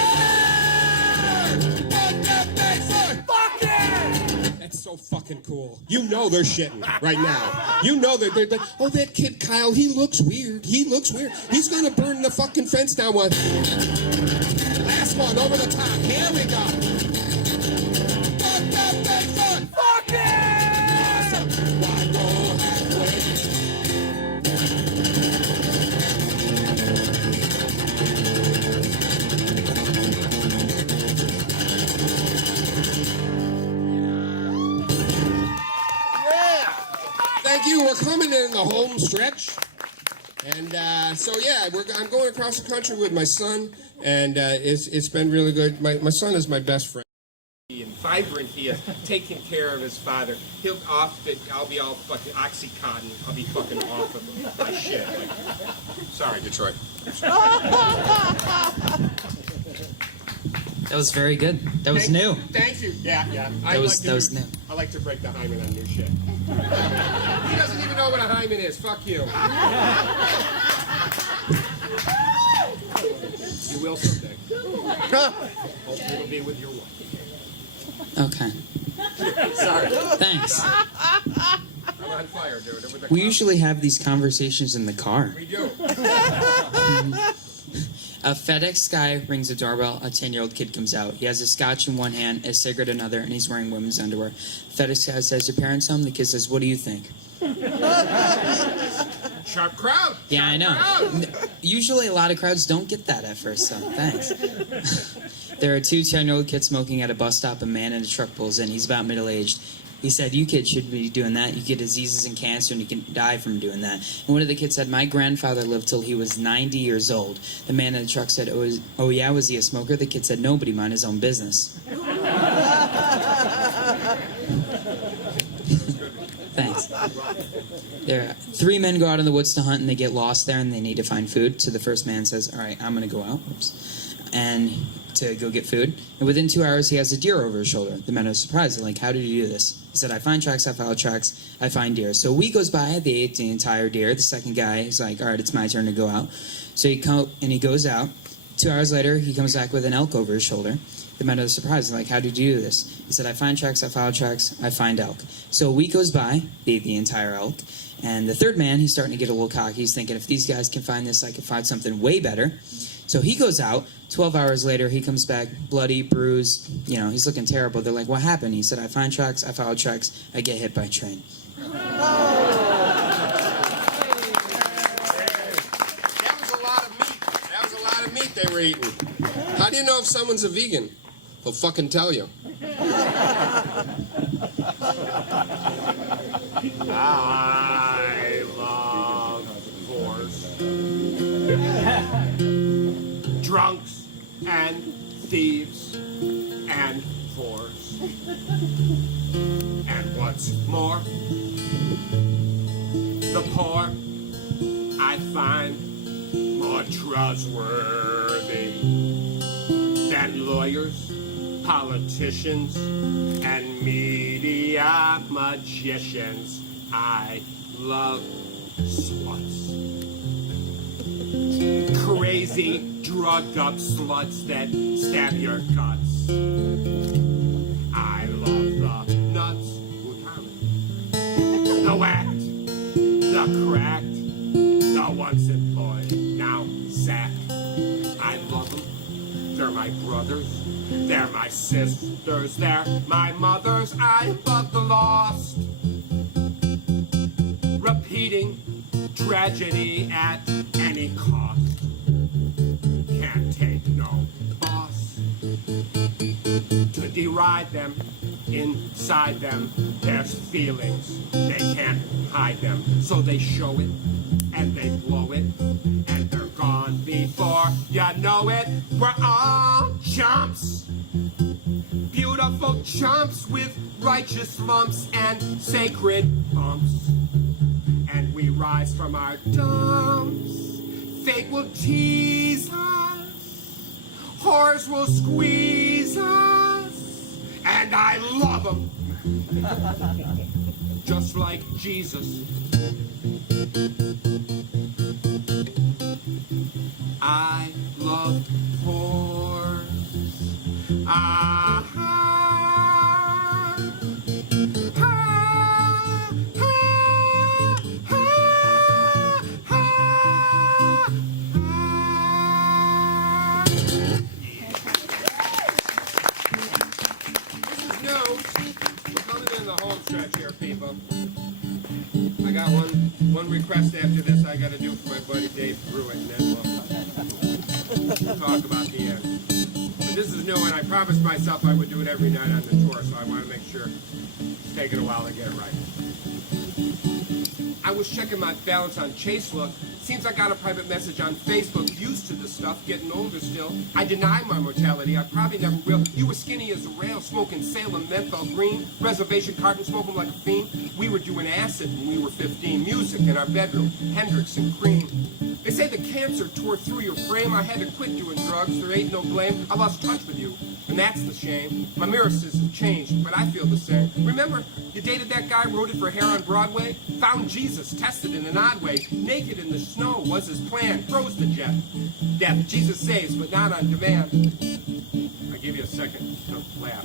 1, 2, 3, 4. Fuck it! That's so fucking cool. You know they're shitting right now. You know they're like, oh, that kid Kyle, he looks weird. He looks weird. He's gonna burn the fucking fence down one. Last one, over the top. Here we go. 1, 2, 3, 4. Fuck it! Awesome. Why go halfway? Thank you. We're coming in the home stretch. And so, yeah, I'm going across the country with my son, and it's been really good. My son is my best friend. And vibrant he is, taking care of his father. I'll be all fucking Oxycontin. I'll be fucking off of my shit. Like, sorry, Detroit. That was very good. That was new. Thank you. Yeah. That was new. I like to break the hymen on new shit. He doesn't even know what a hymen is. Fuck you. You will someday. Hopefully it'll be with your wife. Okay. Sorry. Thanks. I'm on fire, dude. We usually have these conversations in the car. We do. A FedEx guy rings a doorbell. A 10-year-old kid comes out. He has a scotch in one hand, a cigarette in another, and he's wearing women's underwear. FedEx guy says, "Your parents home?" The kid says, "What do you think?" Sharp crowd. Yeah, I know. Crowd. Usually a lot of crowds don't get that at first, so thanks. There are 2 10-year-old kids smoking at a bus stop. A man in a truck pulls in. He's about middle-aged. He said, "You kids should be doing that. You get diseases and cancer, and you can die from doing that." And one of the kids said, "My grandfather lived till he was 90 years old." The man in the truck said, "Oh yeah, was he a smoker?" The kid said, "Nobody mind his own business." Thanks. There, 3 men go out in the woods to hunt, and they get lost there, and they need to find food. So the first man says, "All right, I'm going to go out." And to go get food. And within 2 hours, he has a deer over his shoulder. The men are surprised. They're like, "How did you do this?" He said, "I find tracks, I follow tracks, I find deer." So a week goes by, they ate the entire deer. The second guy is like, "All right, it's my turn to go out." So he goes out. 2 hours later, he comes back with an elk over his shoulder. The men are surprised. They're like, "How did you do this?" He said, "I find tracks, I follow tracks, I find elk." So a week goes by, they ate the entire elk. And the third man, he's starting to get a little cocky. He's thinking, if these guys can find this, I can find something way better. So he goes out. 12 hours later, he comes back bloody, bruised. You know, he's looking terrible. They're like, "What happened?" He said, "I find tracks, I follow tracks, I get hit by a train." That was a lot of meat. That was a lot of meat they were eating. How do you know if someone's a vegan? They'll fucking tell you. I love whores, drunks, and thieves, and whores. And what's more, the poor I find more trustworthy. than lawyers, politicians, and media magicians. I love sluts. Crazy, drugged up sluts that stab your guts. I love the nuts, the whacked, the cracked, the once employed, now sacked. I love them. They're my brothers. They're my sisters. They're my mothers. I love the lost. Repeating tragedy at any cost. Can't take no boss. To deride them, inside them, there's feelings. They can't hide them. So they show it, and they blow it, and they're gone before you know it. We're all chumps. Beautiful chumps with righteous lumps and sacred bumps. And we rise from our dumps. Fate will tease us. Whores will squeeze us. And I love them. Just like Jesus. I love whores. Stretch here, people. I got one request after this I got to do for my buddy Dave Pruitt, and then we'll talk about the end. But this is new, and I promised myself I would do it every night on the tour, so I want to make sure it's taking a while to get it right. I was checking my balance on Chase Look. Seems I got a private message on Facebook. Used to this stuff, getting older still. I deny my mortality, I probably never will. You were skinny as a rail, smoking Salem menthol green. Reservation carton, smoking like a fiend. We were doing acid when we were 15. Music in our bedroom, Hendrix and Cream. They say the cancer tore through your frame. I had to quit doing drugs, there ain't no blame. I lost touch with you, and that's the shame. My mirrors have changed, but I feel the same. Remember, you dated that guy, wrote it for Hair on Broadway? Found Jesus, tested in an odd way. Naked in the snow was his plan, froze to death. Jesus saves, but not on demand. I'll give you a second to laugh.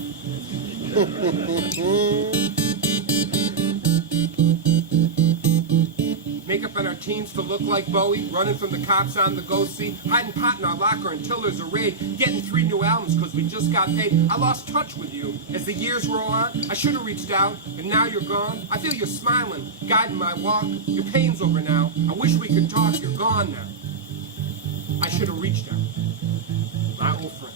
Makeup on our teens to look like Bowie, running from the cops on the go see, hiding pot in our locker until there's a raid, getting 3 new albums cause we just got paid. I lost touch with you as the years roll on. I should have reached out, and now you're gone. I feel you smiling, guiding my walk. Your pain's over now. I wish we could talk. You're gone now. I should have reached out. My old friend.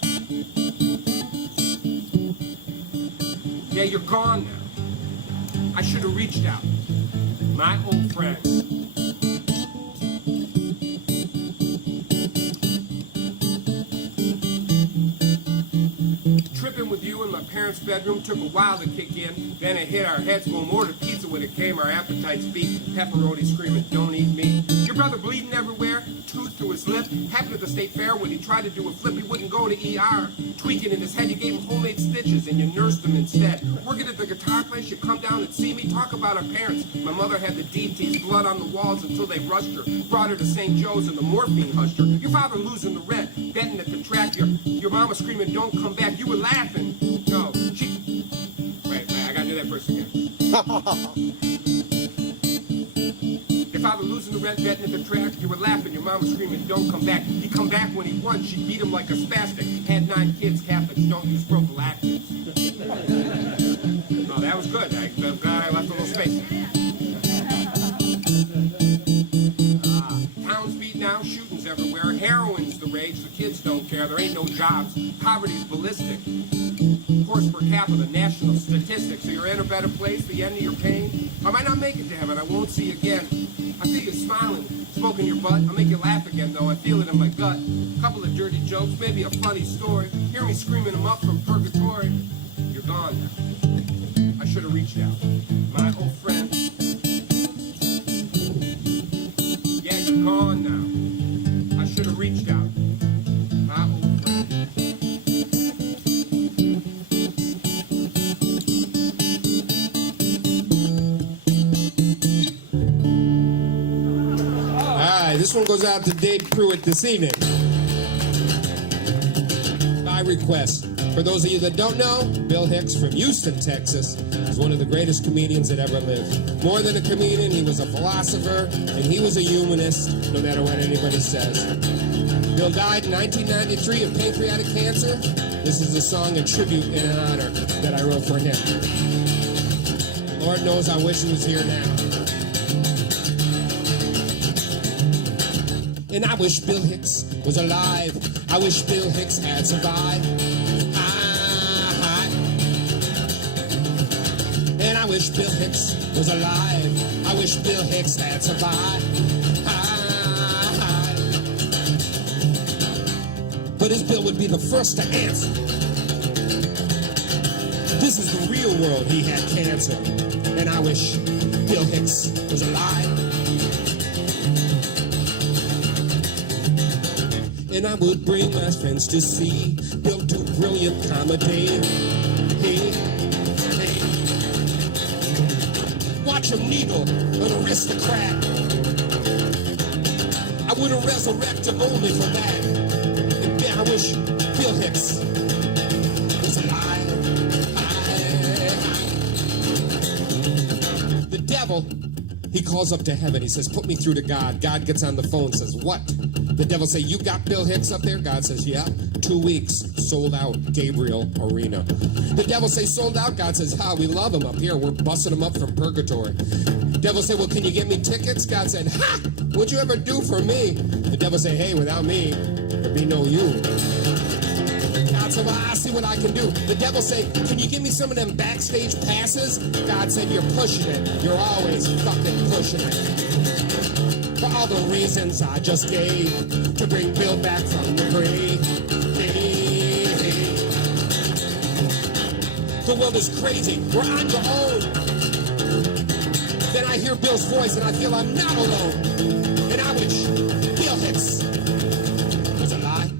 Yeah, you're gone now. I should have reached out. My old friend. Tripping with you in my parents' bedroom took a while to kick in. Then it hit our heads, going ordered pizza when it came. Our appetites beat. Pepperoni screaming, don't eat me. Your brother bleeding everywhere, tooth through his lip. Happened at the state fair when he tried to do a flip. He wouldn't go to ER. Tweaking in his head, you gave him homemade stitches and you nursed him instead. Working at the guitar place, you come down and see me. Talk about our parents. My mother had the DTs, blood on the walls until they rushed her. Brought her to St. Joe's and the morphine hushed her. Your father losing the rent, betting at the track. Your mama screaming, don't come back. You were laughing. No, she... Wait, I gotta do that first again. Your father losing the rent, betting at the track. You were laughing. Your mama screaming, don't come back. He come back when he won. She beat him like a spastic. Had 9 kids, Catholics don't use prophylactics. Oh, that was good. I'm glad I left a little space. Towns beat now, shootings everywhere. Heroin's the rage, the kids don't care. There ain't no jobs. Poverty's ballistic. Course per capita, national statistics. So you're in a better place, the end of your pain. I might not make it to heaven, I won't see you again. I feel you smiling, smoking your butt. I'll make you laugh again though, I feel it in my gut. Couple of dirty jokes, maybe a funny story. Hear me screaming them up from purgatory. You're gone now. I should have reached out. My old friend. Yeah, you're gone now. I should have reached out. My old friend. this one goes out to Dave Pruitt this evening. By request. For those of you that don't know, Bill Hicks from Houston, Texas, is one of the greatest comedians that ever lived. More than a comedian, he was a philosopher, and he was a humanist, no matter what anybody says. Bill died in 1993 of pancreatic cancer. This is a song, a tribute and an honor that I wrote for him. Lord knows I wish he was here now. And I wish Bill Hicks was alive. I wish Bill Hicks had survived. And I wish Bill Hicks was alive. I wish Bill Hicks had survived. But his Bill would be the first to answer. This is the real world, he had cancer. And I wish Bill Hicks was alive. And I would bring my friends to see Bill do brilliant comedy. Hey, hey. Watch him needle an aristocrat. I wouldn't resurrect him only for that. And I wish Bill Hicks was alive. The devil, he calls up to heaven. He says, put me through to God. God gets on the phone, says, what? The devil say, you got Bill Hicks up there? God says, yeah. 2 weeks, sold out, Gabriel Arena. The devil say, sold out? God says, we love him up here. We're busting him up from purgatory. Devil say, well, can you get me tickets? God said, what'd you ever do for me? The devil say, hey, without me, there'd be no you. God said, well, I'll see what I can do. The devil say, can you give me some of them backstage passes? God said, you're pushing it. You're always fucking pushing it. For all the reasons I just gave to bring Bill back from the grave. The world is crazy. We're on your own. Then I hear Bill's voice and I feel I'm not alone. And I wish Bill Hicks was alive.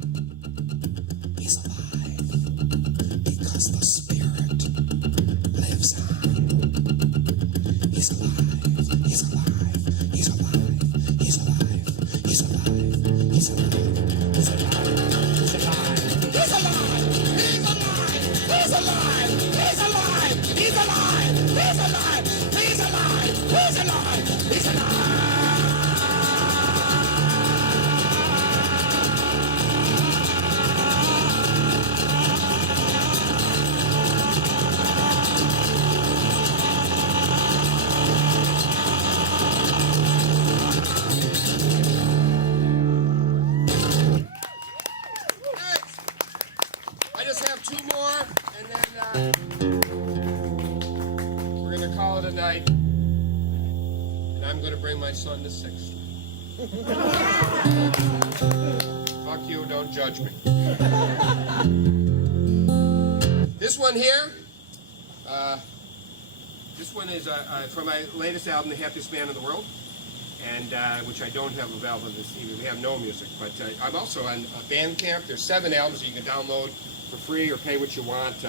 He's alive because the spirit lives on. He's alive. He's alive. He's alive. He's alive. He's alive. He's alive. He's alive. He's alive. He's alive. He's alive. He's alive. He's alive. He's alive. He's alive. He's alive. He's alive. He's alive. I just have 2 more, and then we're going to call it a night. And I'm going to bring my son to 6. Fuck you, don't judge me. This one here, this one is from my latest album, The Happiest Man in the World, and which I don't have available this evening. We have no music, but I'm also on Bandcamp. There's 7 albums that you can download for free or pay what you want.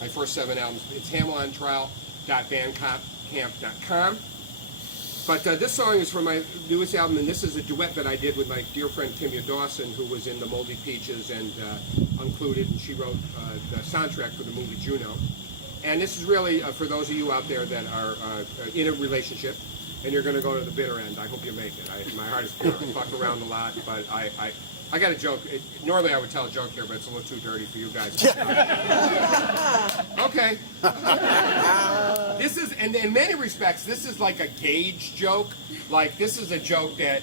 My first 7 albums. It's HAMELL.bandcamp.com. But this song is from my newest album, and this is a duet that I did with my dear friend Kimya Dawson, who was in the Moldy Peaches and Uncluded, and she wrote the soundtrack for the movie Juno. And this is really for those of you out there that are in a relationship and you're going to go to the bitter end. I hope you make it. My heart is pure. I fuck around a lot, but I got a joke. Normally I would tell a joke here, but it's a little too dirty for you guys. Okay. This is, and in many respects, this is like a gauge joke. Like, this is a joke that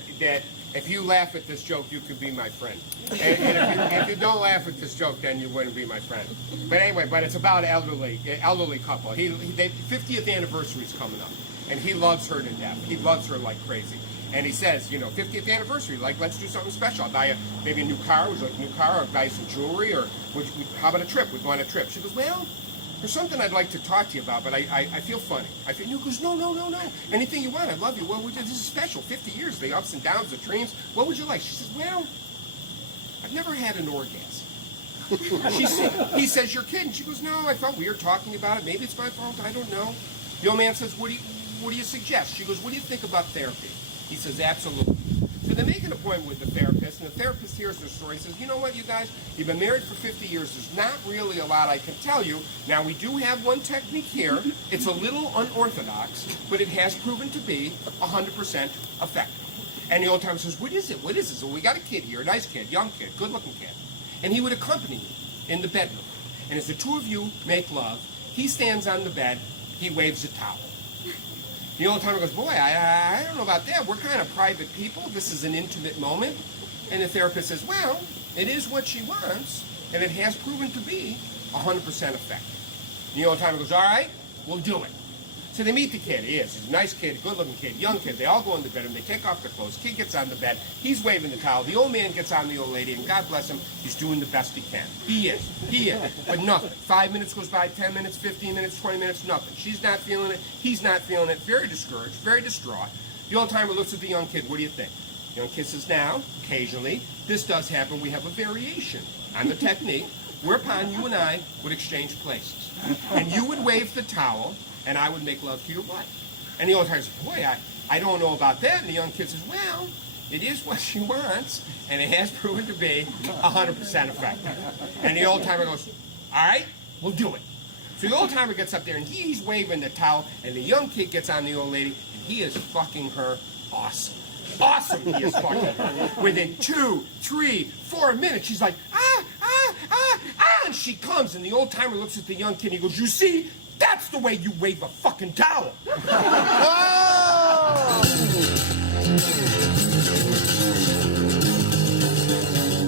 if you laugh at this joke, you could be my friend. And if you don't laugh at this joke, then you wouldn't be my friend. But anyway, it's about an elderly couple. They 50th anniversary is coming up, and he loves her to death. He loves her like crazy. And he says, 50th anniversary, like, let's do something special. I'll buy maybe a new car. Would you like a new car? Or buy some jewelry? Or how about a trip? We'd go on a trip. She goes, well, there's something I'd like to talk to you about, but I feel funny. He goes, no. Anything you want, I love you. Well, this is special. 50 years, the ups and downs, the dreams. What would you like? She says, well, I've never had an orgasm. He says, you're kidding. She goes, no, I felt weird talking about it. Maybe it's my fault. I don't know. The old man says, what do you suggest? She goes, what do you think about therapy? He says, absolutely. So they make an appointment with the therapist, and the therapist hears their story and says, you know what, you guys, you've been married for 50 years. There's not really a lot I can tell you. Now, we do have one technique here. It's a little unorthodox, but it has proven to be 100% effective. And the old timer says, what is it? What is it? So we got a kid here, a nice kid, young kid, good-looking kid. And he would accompany you in the bedroom. And as the two of you make love, he stands on the bed, he waves a towel. The old timer goes, boy, I don't know about that. We're kind of private people. This is an intimate moment. And the therapist says, well, it is what she wants, and it has proven to be 100% effective. The old timer goes, all right, we'll do it. So they meet the kid. He's a nice kid, good-looking kid, young kid. They all go in the bedroom. They take off their clothes. Kid gets on the bed. He's waving the towel. The old man gets on the old lady, and God bless him, he's doing the best he can. He is. But nothing. 5 minutes goes by, 10 minutes, 15 minutes, 20 minutes, nothing. She's not feeling it. He's not feeling it. Very discouraged, very distraught. The old timer looks at the young kid. What do you think? The young kid says, now, occasionally, this does happen. We have a variation on the technique, whereupon you and I would exchange places. And you would wave the towel, and I would make love to your wife. And the old timer says, boy, I don't know about that. And the young kid says, well, it is what she wants, and it has proven to be 100% effective. And the old timer goes, all right, we'll do it. So the old timer gets up there, and he's waving the towel, and the young kid gets on the old lady, and he is fucking her awesome. Awesome, he is fucking her. Within 2, 3, 4 minutes, she's like, and she comes, and the old timer looks at the young kid, and he goes, you see? That's the way you wave a fucking towel. Oh!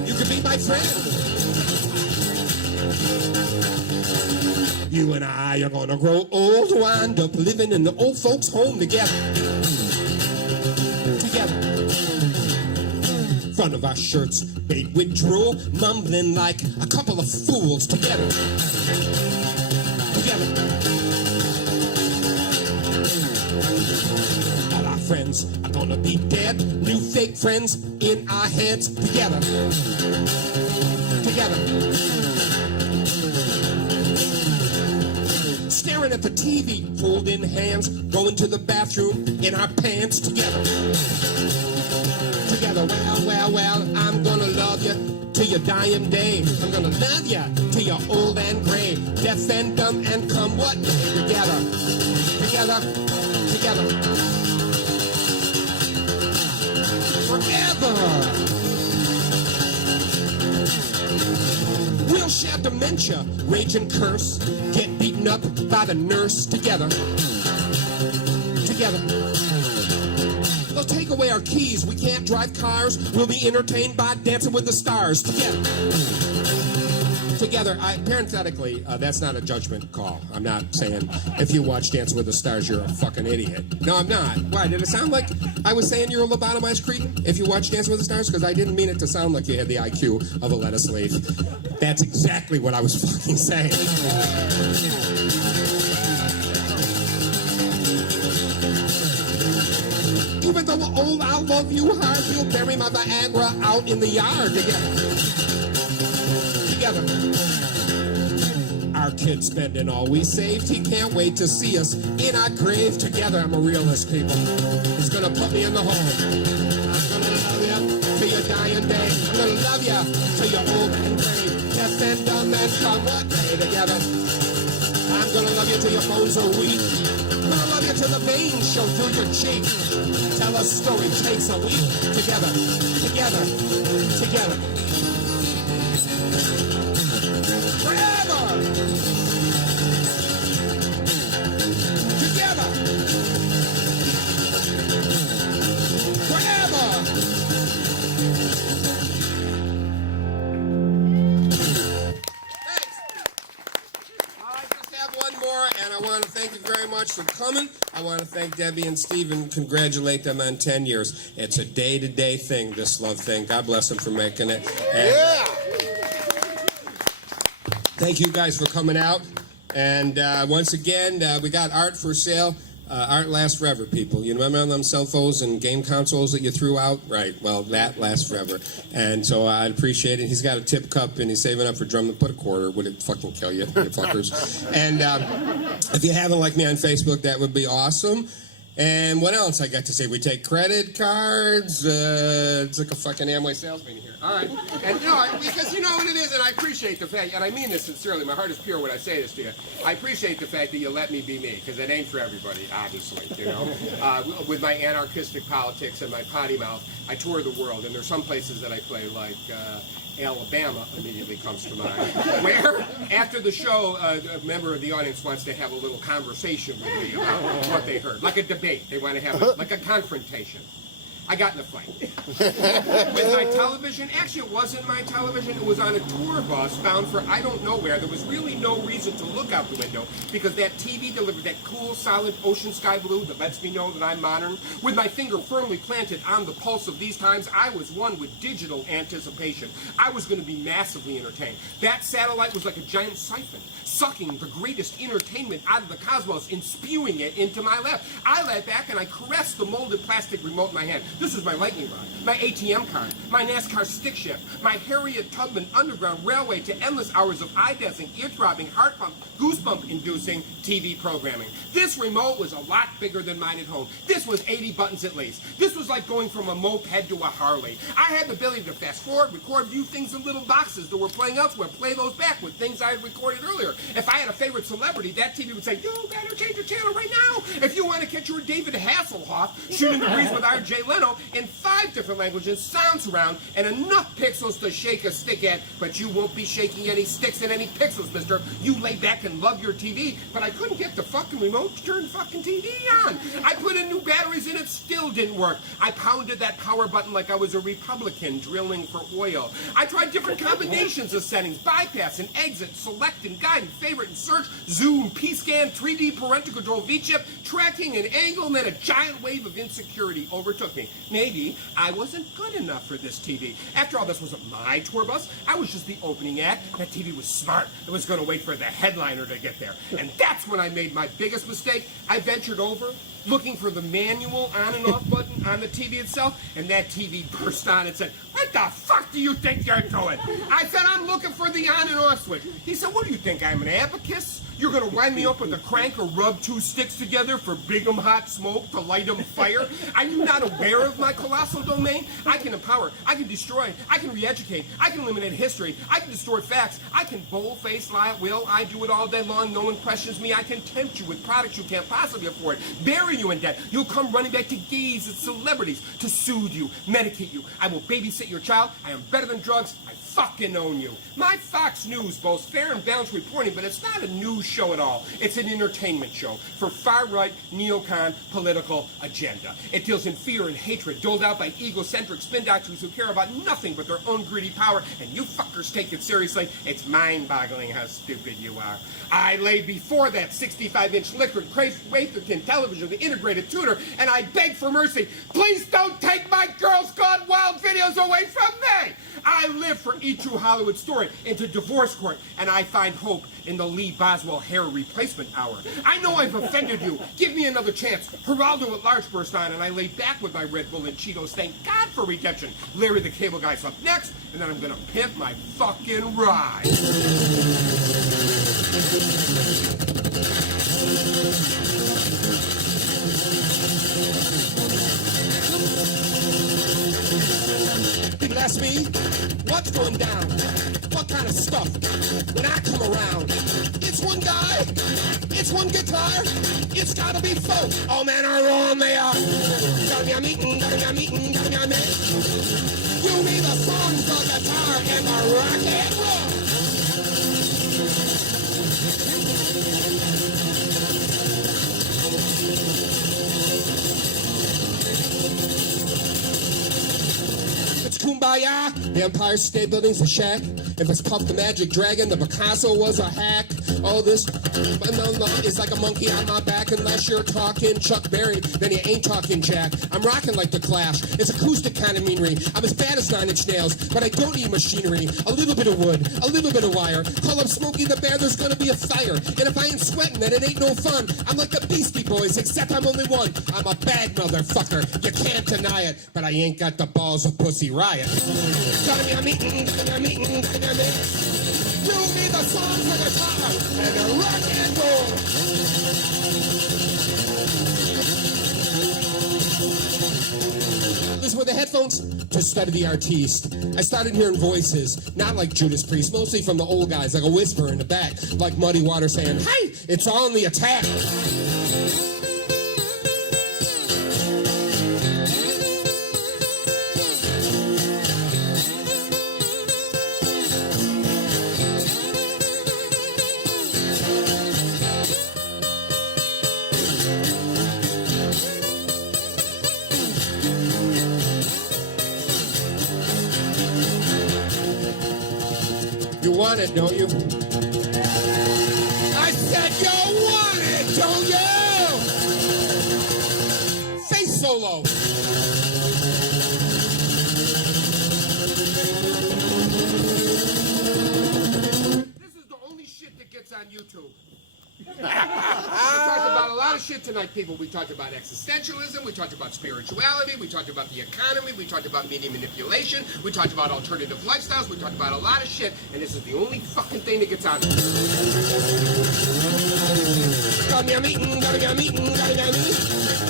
You could be my friend. You and I are gonna grow old, wind up living in the old folks' home together. Front of our shirts, bait with drool, mumbling like a couple of fools together. All our friends are gonna be dead. New fake friends in our heads. Together. Staring at the TV, holding hands, going to the bathroom in our pants. Together, well, I'm gonna love you till your dying day. I'm gonna love you till you're old and gray, deaf and dumb and come what may. Together. Forever. We'll share dementia, rage and curse, get beaten up by the nurse. Together. They'll take away our keys. We can't drive cars. We'll be entertained by Dancing with the Stars. Together. Parenthetically, that's not a judgment call. I'm not saying if you watch Dancing with the Stars, you're a fucking idiot. No, I'm not. Why? Did it sound like I was saying you're a lobotomized cretin if you watch Dancing with the Stars? Because I didn't mean it to sound like you had the IQ of a lettuce leaf. That's exactly what I was fucking saying. Even though we're old, I'll love you hard. You'll bury my Viagra out in the yard. Together. Our kid's spending all we saved. He can't wait to see us in our grave. Together, I'm a realist, people. He's gonna put me in the hole. I'm gonna love you till your dying day. I'm gonna love you till you're old and gray. Deaf and dumb and come what may. Together. I'm gonna love you till your bones are weak. I'm gonna love you till the veins show through your cheek. Tell a story takes a week. Together. Forever. Together. Forever. And I want to thank you very much for coming. I want to thank Debbie and Steve and congratulate them on 10 years. It's a day-to-day thing, this love thing. God bless them for making it. And thank you guys for coming out. And once again, we got art for sale. Art lasts forever, people. You remember them cell phones and game consoles that you threw out? Right. Well, that lasts forever. And so I appreciate it. He's got a tip cup and he's saving up for drum. Put a quarter. Would it fucking kill you, you fuckers? And if you haven't liked me on Facebook, that would be awesome. And what else I got to say? We take credit cards. It's like a fucking Amway sales meeting here. All right. And because you know what it is, and I appreciate the fact, and I mean this sincerely, my heart is pure when I say this to you. I appreciate the fact that you let me be me, because it ain't for everybody, obviously, you know. With my anarchistic politics and my potty mouth, I tour the world, and there's some places that I play, like Alabama immediately comes to mind, where after the show, a member of the audience wants to have a little conversation with me about what they heard, like a debate. They want to have like a confrontation. I got in a fight with my television. Actually, it wasn't my television. It was on a tour bus bound for I don't know where. There was really no reason to look out the window because that TV delivered that cool, solid ocean sky blue that lets me know that I'm modern. With my finger firmly planted on the pulse of these times, I was one with digital anticipation. I was going to be massively entertained. That satellite was like a giant siphon, sucking the greatest entertainment out of the cosmos and spewing it into my lap. I lay back and I caressed the molded plastic remote in my hand. This was my lightning rod, my ATM card, my NASCAR stick shift, my Harriet Tubman Underground Railway to endless hours of eye-dancing, ear-throbbing, heart-pump, goosebump-inducing TV programming. This remote was a lot bigger than mine at home. This was 80 buttons at least. This was like going from a moped to a Harley. I had the ability to fast forward, record, view things in little boxes that were playing elsewhere, play those back with things I had recorded earlier. If I had a favorite celebrity, that TV would say, you better change the channel right now. If you want to catch your David Hasselhoff shooting the breeze with our Jay Leno in 5 different languages, sound surround, and enough pixels to shake a stick at, but you won't be shaking any sticks and any pixels, mister. You lay back and love your TV, but I couldn't get the fucking remote to turn the fucking TV on. I put in new batteries and it still didn't work. I pounded that power button like I was a Republican drilling for oil. I tried different combinations of settings, bypass and exit, select and guide and favorite and search, zoom, P-scan, 3D parental control V-chip, tracking and angle, and then a giant wave of insecurity overtook me. Maybe I wasn't good enough for this TV. After all, this wasn't my tour bus. I was just the opening act. That TV was smart. It was going to wait for the headliner to get there. And that's when I made my biggest mistake. I ventured over, looking for the manual on and off button on the TV itself, and that TV burst on and said, what the fuck do you think you're doing? I said, I'm looking for the on and off switch. He said, what do you think, I'm an abacus? You're going to wind me up with a crank or rub 2 sticks together for big 'em hot smoke to light 'em fire? Are you not aware of my colossal domain? I can empower, I can destroy, I can re-educate, I can eliminate history, I can distort facts, I can bold-face lie at will, I do it all day long, no one questions me, I can tempt you with products you can't possibly afford, bury you in debt, you'll come running back to gaze at celebrities, to soothe you, medicate you, I will babysit your child, I am better than drugs, I fucking own you. My Fox News boasts fair and balanced reporting, but it's not a news show at all. It's an entertainment show for far-right, neocon, political agenda. It deals in fear and hatred doled out by egocentric spin doctors who care about nothing but their own greedy power, and you fuckers take it seriously. It's mind-boggling how stupid you are. I lay before that 65-inch liquid wafer-thin television, the integrated tuner, and I beg for mercy. Please don't take my Girls Gone Wild videos away from me! I live for each true Hollywood story into divorce court, and I find hope in the Lee Boswell hair replacement hour. I know I've offended you. Give me another chance. Geraldo at large burst on, and I lay back with my Red Bull and Cheetos. Thank God for redemption. Larry the Cable Guy's up next, and then I'm gonna pimp my fucking ride. People ask me, what's going down? What kind of stuff? When I come around, it's one guy, it's one guitar, it's gotta be folk. All men are on they are. Gotta be a meeting, gotta be a meeting, gotta be a meeting. We'll be the songs, the guitar, and the rock and roll. Kumbaya, the Empire State Building's a shack. If it's Puff the Magic Dragon, the Picasso was a hack. All this is like a monkey on my back. Unless you're talking Chuck Berry, then you ain't talking Jack. I'm rocking like the Clash. It's acoustic kind of meanery. I'm as bad as 9 Inch Nails, but I don't need machinery. A little bit of wood, a little bit of wire. Call up Smokey the Bear, there's gonna be a fire. And if I ain't sweating, then it ain't no fun. I'm like the Beastie Boys, except I'm only one. I'm a bad motherfucker. You can't deny it, but I ain't got the balls of Pussy Riot. Gotta be a meeting, gotta be a meeting, gotta be a meeting. You'll be the songs of the guitar and the rock and roll. with the headphones to study the artiste. I started hearing voices, not like Judas Priest, mostly from the old guys, like a whisper in the back, like Muddy Water saying, "Hey, it's on the attack." You want it, don't you? I said you want it, don't you? Face solo. This is the only shit that gets on YouTube. We talked about a lot of shit tonight, people. We talked about existentialism, we talked about spirituality, we talked about the economy, we talked about media manipulation, we talked about alternative lifestyles, we talked about a lot of shit, and this is the only fucking thing that gets on. Gotta be a meeting, gotta be a meeting, gotta be a meeting.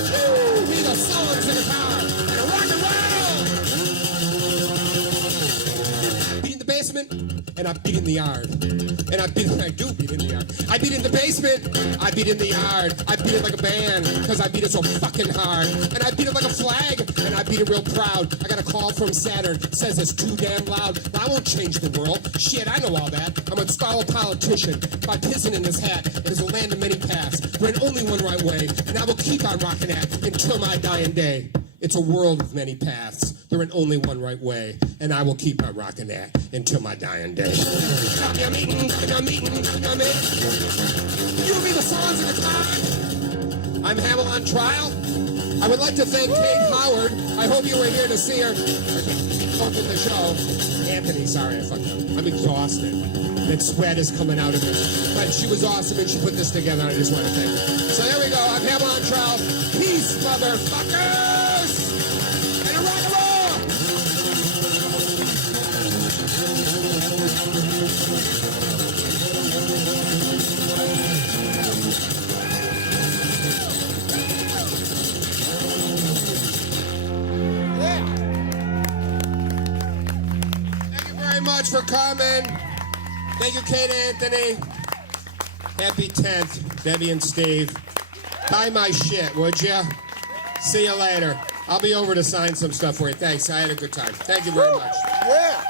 Woo! Be the songs in the car, and a rock and roll! Beat in the basement, and I beat in the yard. And I do beat in the yard. I beat in the basement, I beat in the yard. I beat it like a band, cause I beat it so fucking hard. And I beat it like a flag, and I beat it real proud. I got a call from Saturn, says it's too damn loud. But I won't change the world. Shit, I know all that. I'm a install politician by pissing in this hat. It is a land of many paths. We're in only one right way, and I will keep on rocking that until my dying day. It's a world of many paths. There ain't only one right way, and I will keep on rocking that until my dying day. You be the songs in the time. I'm Hamel on trial. I would like to thank Kate Howard. I hope you were here to see her. Open the show. Anthony, sorry I fucked up. I'm exhausted. That sweat is coming out of me. But she was awesome and she put this together. I just want to thank her. So there we go. I'm Hamel on trial. Peace, motherfuckers! And a rock and roll! Thank you very much for coming. Thank you, Kate and Anthony. Happy 10th, Debbie and Steve. Buy my shit, would ya? See you later. I'll be over to sign some stuff for you. Thanks. I had a good time. Thank you very much. Yeah.